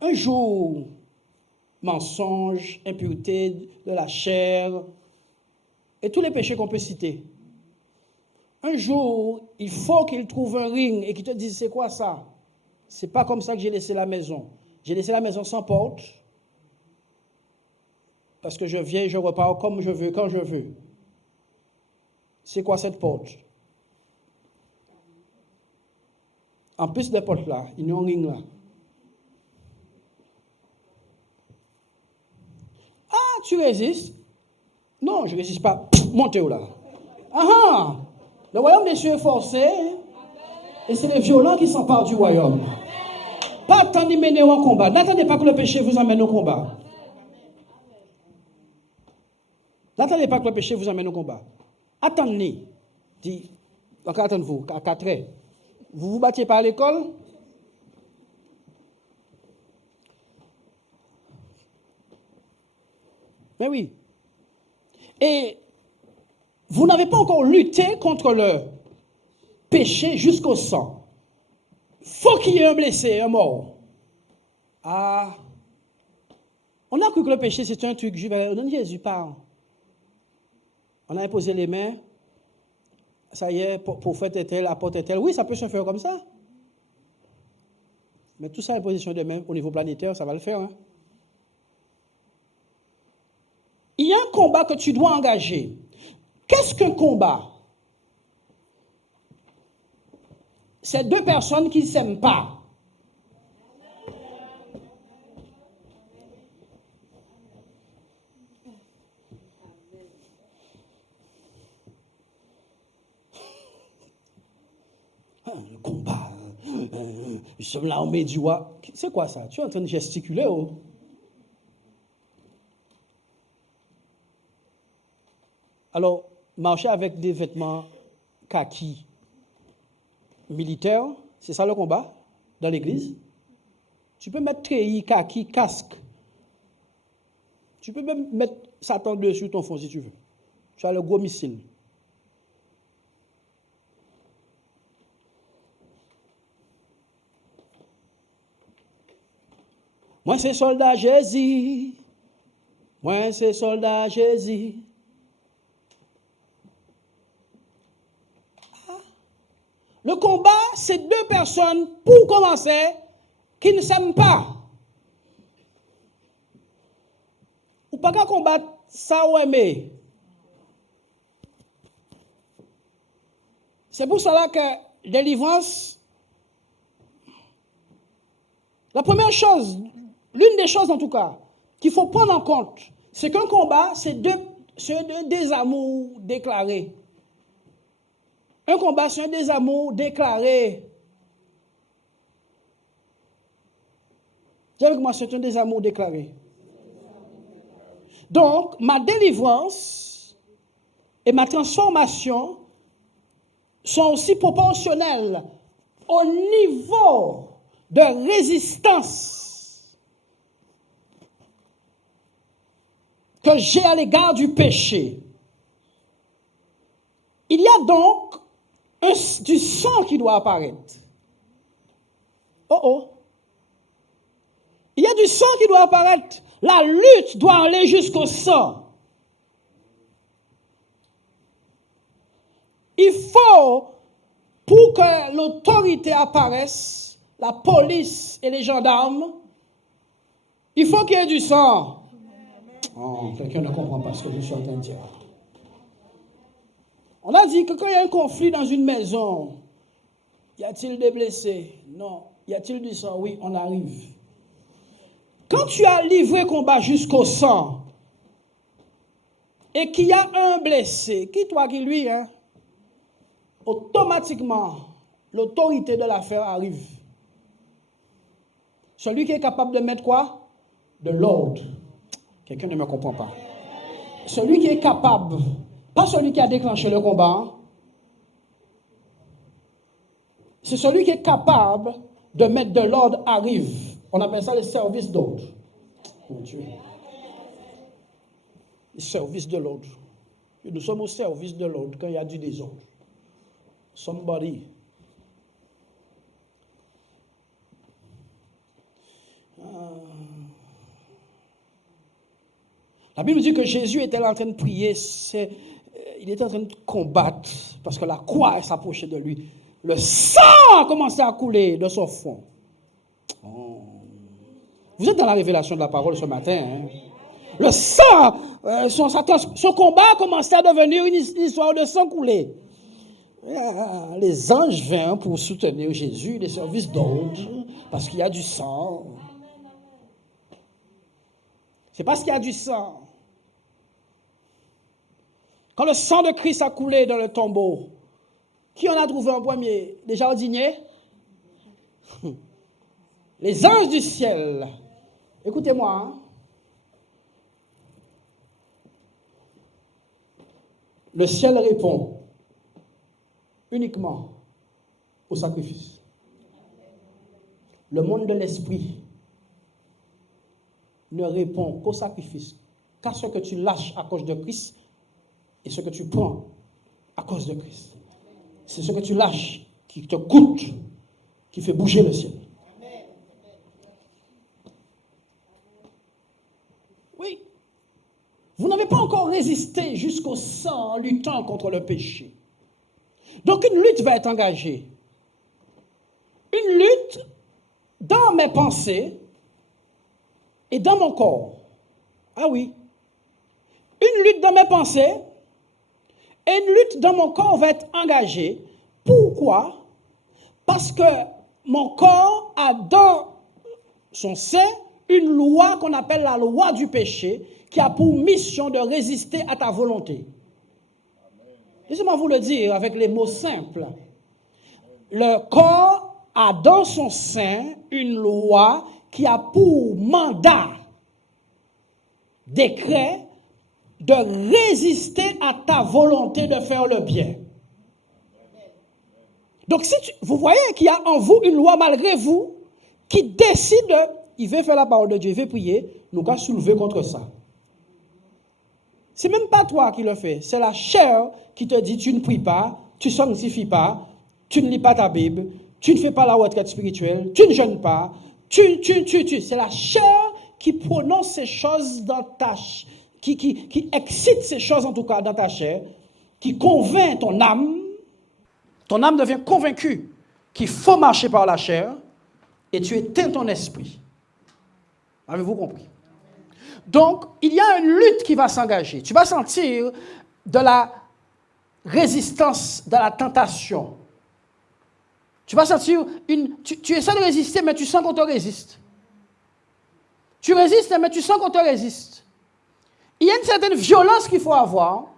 Un jour, mensonge, impureté de la chair, et tous les péchés qu'on peut citer. Un jour, il faut qu'il trouve un ring et qu'il te dise, c'est quoi ça? C'est pas comme ça que j'ai laissé la maison. J'ai laissé la maison sans porte, parce que je viens et je repars comme je veux, quand je veux. C'est quoi cette porte? En plus des portes là, il y a un ring là. Tu résistes? Non, je ne résiste pas. Montez là. Le royaume des cieux est forcé. Et c'est les violents qui s'emparent du royaume. Pas attendre de mener au combat. N'attendez pas que le péché vous amène au combat. N'attendez pas que le péché vous amène au combat. Attendez. Dis, encore attendez-vous, à 4 heures. Vous vous battiez pas à l'école? Mais oui. Et vous n'avez pas encore lutté contre le péché jusqu'au sang. Faut qu'il y ait un blessé, un mort. Ah. On a cru que le péché, c'est un truc. Jésus parle. On a imposé les mains. Ça y est, prophète est-elle, apôtre est-elle. Oui, ça peut se faire comme ça. Mais tout ça, imposition de mains au niveau planétaire, ça va le faire. Hein? Il y a un combat que tu dois engager. Qu'est-ce qu'un combat? C'est deux personnes qui ne s'aiment pas. Le combat. Nous sommes là, on met du doigt. C'est quoi ça? Tu es en train de gesticuler, oh? Alors, marcher avec des vêtements kaki militaires, c'est ça le combat dans l'église? Tu peux mettre treillis, kaki, casque. Tu peux même mettre Satan dessus ton fond si tu veux. Tu as le gros missile. Moi, c'est soldat Jésus. Moi, c'est soldat Jésus. Le combat, c'est deux personnes, pour commencer, qui ne s'aiment pas. Ou pas qu'à combattre ça ou aimer. C'est pour cela que délivrance, la première chose, l'une des choses en tout cas, qu'il faut prendre en compte, c'est qu'un combat, c'est deux désamours déclarés. Un combat, c'est un désamour déclaré. Dis avec moi, c'est un désamour déclaré. Donc, ma délivrance et ma transformation sont aussi proportionnelles au niveau de résistance que j'ai à l'égard du péché. Il y a donc du sang qui doit apparaître. Il y a du sang qui doit apparaître. La lutte doit aller jusqu'au sang. Il faut, pour que l'autorité apparaisse, la police et les gendarmes, il faut qu'il y ait du sang. Oh, quelqu'un ne comprend pas ce que je suis en train de dire. On a dit que quand il y a un conflit dans une maison, y a-t-il des blessés? Non. Y a-t-il du sang? Oui, on arrive. Quand tu as livré combat jusqu'au sang et qu'il y a un blessé, qui toi qui lui, automatiquement, l'autorité de l'affaire arrive. Celui qui est capable de mettre quoi? De l'ordre. Quelqu'un ne me comprend pas. Celui qui est capable, pas celui qui a déclenché le combat, c'est celui qui est capable de mettre de l'ordre arrive. On appelle ça le service d'ordre. Mon Dieu. Le service de l'ordre. Nous sommes au service de l'ordre quand il y a du désordre. Somebody. La Bible dit que Jésus était en train de prier, il était en train de combattre parce que la croix s'approchait de lui. Le sang a commencé à couler de son front. Oh. Vous êtes dans la révélation de la parole ce matin. Hein? Le sang, son combat a commencé à devenir une histoire de sang coulé. Les anges viennent pour soutenir Jésus, les services d'ordre, parce qu'il y a du sang. C'est parce qu'il y a du sang Quand le sang de Christ a coulé dans le tombeau, qui en a trouvé en premier? Les jardiniers? Les anges du ciel. Écoutez-moi. Hein? Le ciel répond uniquement au sacrifice. Le monde de l'esprit ne répond qu'au sacrifice, qu'à ce que tu lâches à cause de Christ et ce que tu prends à cause de Christ. C'est ce que tu lâches qui te coûte, qui fait bouger le ciel. Oui. Vous n'avez pas encore résisté jusqu'au sang en luttant contre le péché. Donc une lutte va être engagée. Une lutte dans mes pensées et dans mon corps. Ah oui. Une lutte dans mes pensées et une lutte dans mon corps va être engagée. Pourquoi? Parce que mon corps a dans son sein une loi qu'on appelle la loi du péché qui a pour mission de résister à ta volonté. Laissez-moi vous le dire avec les mots simples. Le corps a dans son sein une loi qui a pour mandat, décret, de résister à ta volonté de faire le bien. Donc, vous voyez qu'il y a en vous une loi malgré vous qui décide, il veut faire la parole de Dieu, il veut prier, nous allons soulever contre ça. C'est même pas toi qui le fais, c'est la chair qui te dit tu ne pries pas, tu ne sanctifies pas, tu ne lis pas ta Bible, tu ne fais pas la retraite spirituelle, tu ne jeûnes pas, c'est la chair qui prononce ces choses dans ta chair, qui excite ces choses en tout cas dans ta chair, qui convainc ton âme devient convaincue qu'il faut marcher par la chair et tu éteins ton esprit. Avez-vous compris? Donc, il y a une lutte qui va s'engager. Tu vas sentir de la résistance, de la tentation. Tu vas sentir tu essaies de résister, mais tu sens qu'on te résiste. Tu résistes, mais tu sens qu'on te résiste. Il y a une certaine violence qu'il faut avoir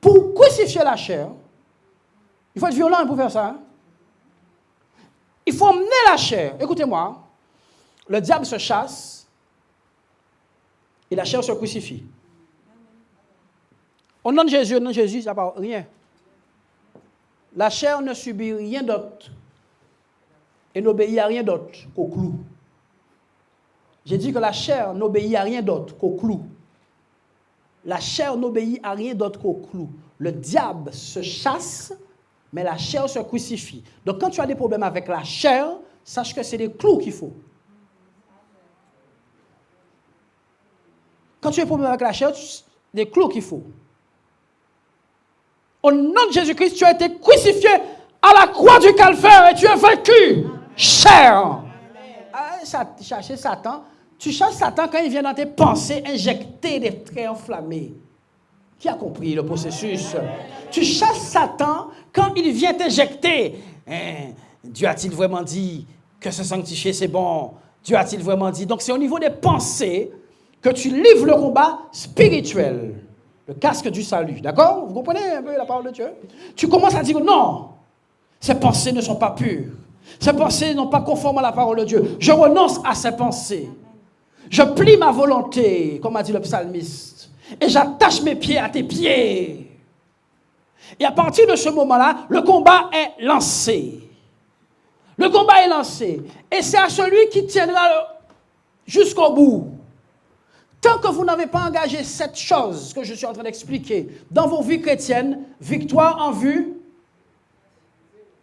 pour crucifier la chair. Il faut être violent pour faire ça. Hein? Il faut emmener la chair. Écoutez-moi. Le diable se chasse et la chair se crucifie. Au nom de Jésus, il n'y a pas rien. La chair ne subit rien d'autre et n'obéit à rien d'autre qu'au clou. J'ai dit que la chair n'obéit à rien d'autre qu'au clou. La chair n'obéit à rien d'autre qu'au clou. Le diable se chasse, mais la chair se crucifie. Donc quand tu as des problèmes avec la chair, sache que c'est des clous qu'il faut. Quand tu as des problèmes avec la chair, c'est des clous qu'il faut. Au nom de Jésus-Christ, tu as été crucifié à la croix du calvaire et tu es vaincu. Chair. Chercher Satan. Tu cherches Satan quand il vient dans tes pensées injecter des traits enflammés. Qui a compris le processus? Tu cherches Satan quand il vient t'injecter. Dieu a-t-il vraiment dit que se sanctifier c'est bon? Dieu a-t-il vraiment dit? Donc c'est au niveau des pensées que tu livres le combat spirituel. Le casque du salut. D'accord? Vous comprenez un peu la parole de Dieu? Tu commences à dire non. Ces pensées ne sont pas pures. Ces pensées n'ont pas conforme à la parole de Dieu. Je renonce à ces pensées. Je plie ma volonté, comme a dit le psalmiste, et j'attache mes pieds à tes pieds. Et à partir de ce moment-là, le combat est lancé. Le combat est lancé. Et c'est à celui qui tiendra jusqu'au bout. Tant que vous n'avez pas engagé cette chose que je suis en train d'expliquer dans vos vies chrétiennes, victoire en vue,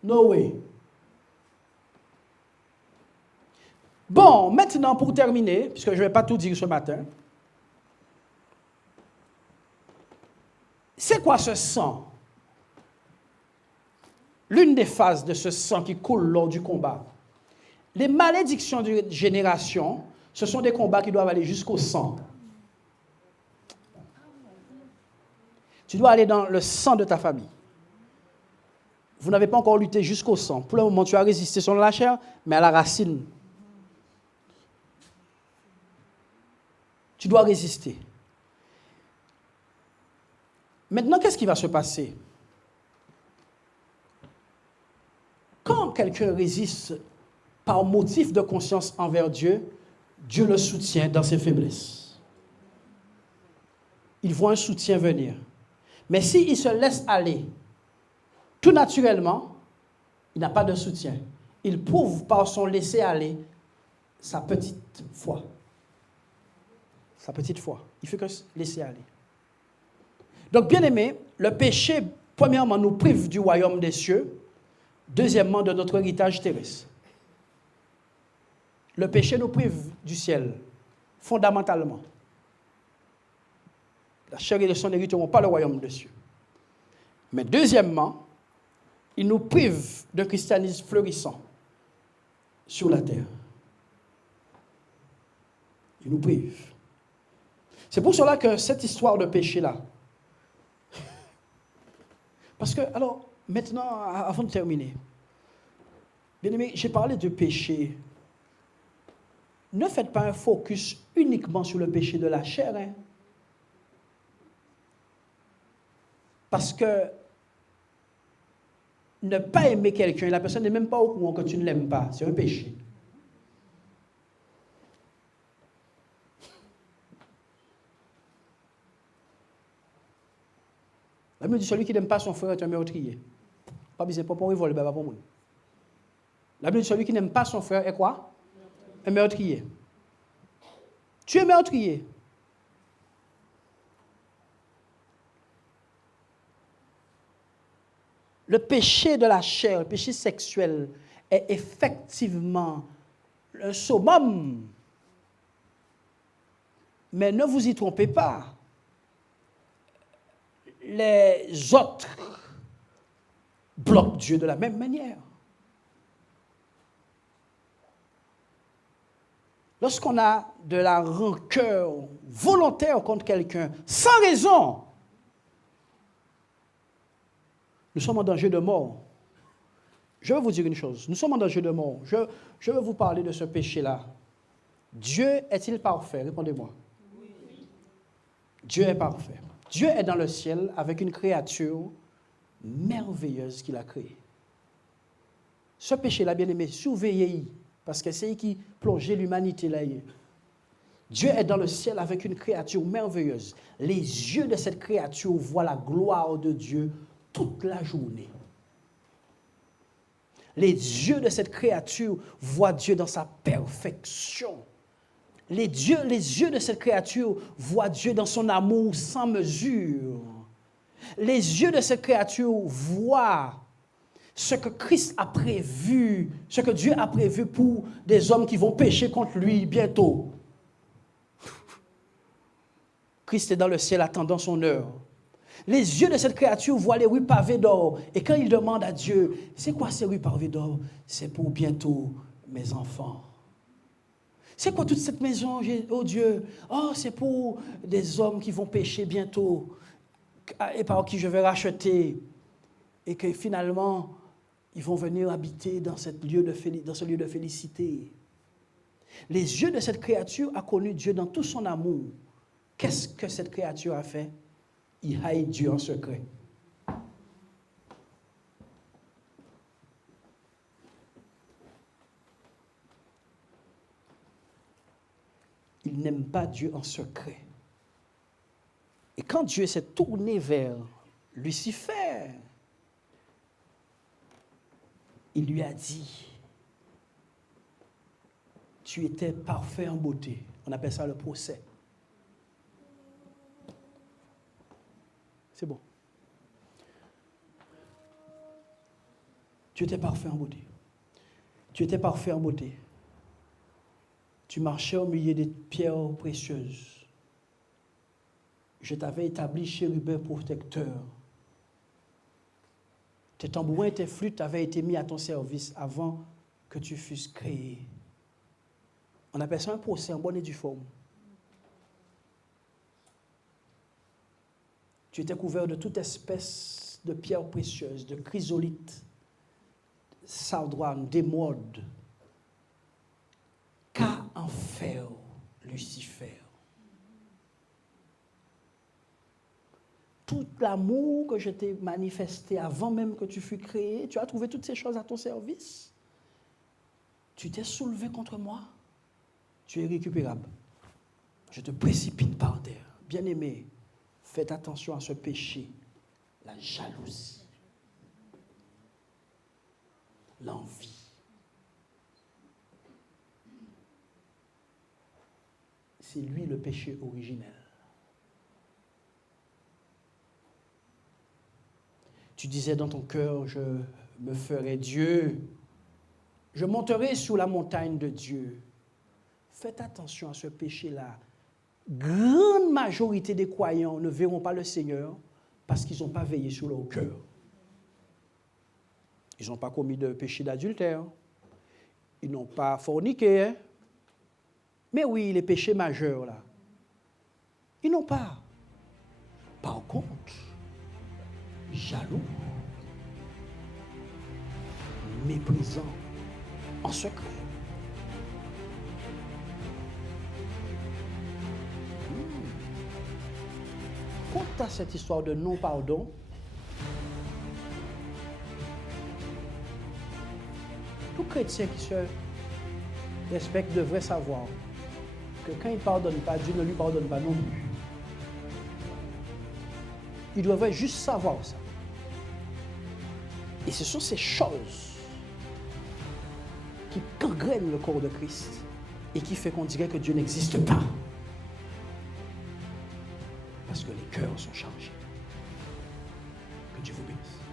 no way. Bon, maintenant pour terminer, puisque je ne vais pas tout dire ce matin, c'est quoi ce sang? L'une des phases de ce sang qui coule lors du combat. Les malédictions de génération, ce sont des combats qui doivent aller jusqu'au sang. Tu dois aller dans le sang de ta famille. Vous n'avez pas encore lutté jusqu'au sang. Pour le moment, tu as résisté sur la chair, mais à la racine. Tu dois résister. Maintenant, qu'est-ce qui va se passer? Quand quelqu'un résiste par motif de conscience envers Dieu, Dieu le soutient dans ses faiblesses. Il voit un soutien venir. Mais s'il se laisse aller, tout naturellement, il n'a pas de soutien. Il prouve par son laisser-aller sa petite foi. Sa petite foi. Il fait que laisser aller. Donc, bien aimé, le péché, premièrement, nous prive du royaume des cieux. Deuxièmement, de notre héritage terrestre. Le péché nous prive du ciel, fondamentalement. La chair et le sang n'hériteront pas le royaume des cieux. Mais deuxièmement, il nous prive d'un christianisme florissant sur la terre. Il nous prive. C'est pour cela que cette histoire de péché-là, parce que, alors, maintenant, avant de terminer, bien aimé, j'ai parlé de péché. Ne faites pas un focus uniquement sur le péché de la chair. Hein. Parce que ne pas aimer quelqu'un, la personne n'est même pas au courant que tu ne l'aimes pas. C'est un péché. La Bible dit celui qui n'aime pas son frère est un meurtrier. Pas besoin de pour voler, pas pour moi. La Bible dit celui qui n'aime pas son frère est quoi? Un meurtrier. Tu es meurtrier. Le péché de la chair, le péché sexuel, est effectivement un summum. Mais ne vous y trompez pas. Les autres bloquent Dieu de la même manière. Lorsqu'on a de la rancœur volontaire contre quelqu'un, sans raison, nous sommes en danger de mort. Je vais vous dire une chose, nous sommes en danger de mort. Je vais vous parler de ce péché-là. Dieu est-il parfait? Répondez-moi. Oui. Dieu est parfait. Dieu est dans le ciel avec une créature merveilleuse qu'il a créée. Ce péché-là, bien aimé, surveillez-y, parce que c'est lui qui plongeait l'humanité là. Dieu est dans le ciel avec une créature merveilleuse. Les yeux de cette créature voient la gloire de Dieu toute la journée. Les yeux de cette créature voient Dieu dans sa perfection. Les yeux de cette créature voient Dieu dans son amour sans mesure. Les yeux de cette créature voient ce que Christ a prévu, ce que Dieu a prévu pour des hommes qui vont pécher contre lui bientôt. Christ est dans le ciel attendant son heure. Les yeux de cette créature voient les rues pavées d'or. Et quand il demande à Dieu, c'est quoi ces rues pavées d'or? C'est pour bientôt mes enfants. C'est quoi toute cette maison, oh Dieu? Oh, c'est pour des hommes qui vont pécher bientôt et par qui je vais racheter. Et que finalement, ils vont venir habiter dans ce lieu de félicité. Les yeux de cette créature ont connu Dieu dans tout son amour. Qu'est-ce que cette créature a fait? Il haït Dieu en secret. Il n'aime pas Dieu en secret. Et quand Dieu s'est tourné vers Lucifer, il lui a dit, tu étais parfait en beauté. On appelle ça le procès. C'est bon. Tu étais parfait en beauté. Tu étais parfait en beauté. Tu marchais au milieu des pierres précieuses. Je t'avais établi chérubin protecteur. Tes tambourins et tes flûtes avaient été mis à ton service avant que tu fusses créé. On appelle ça un procès en bonne et due forme. Tu étais couvert de toute espèce de pierres précieuses, de chrysolites, sardoine, d'émeraude. Qu'a en fait Lucifer? tout l'amour que je t'ai manifesté avant même que tu fus créé, tu as trouvé toutes ces choses à ton service. Tu t'es soulevé contre moi. Tu es récupérable. Je te précipite par terre. Bien-aimé, faites attention à ce péché, la jalousie, l'envie. C'est lui le péché originel. Tu disais dans ton cœur, je me ferai Dieu, je monterai sur la montagne de Dieu. Faites attention à ce péché-là. Grande majorité des croyants ne verront pas le Seigneur parce qu'ils n'ont pas veillé sur leur cœur. Ils n'ont pas commis de péché d'adultère. Ils n'ont pas forniqué. Hein? Mais oui, les péchés majeurs, là, ils n'ont pas. Par contre, jaloux, méprisant, en secret. Quant à cette histoire de non-pardon, tout chrétien qui se respecte devrait savoir que quand il ne pardonne pas, Dieu ne lui pardonne pas non plus. Il devrait juste savoir ça. Et ce sont ces choses qui gangrènent le corps de Christ et qui fait qu'on dirait que Dieu n'existe pas. Parce que les cœurs sont changés. Que Dieu vous bénisse.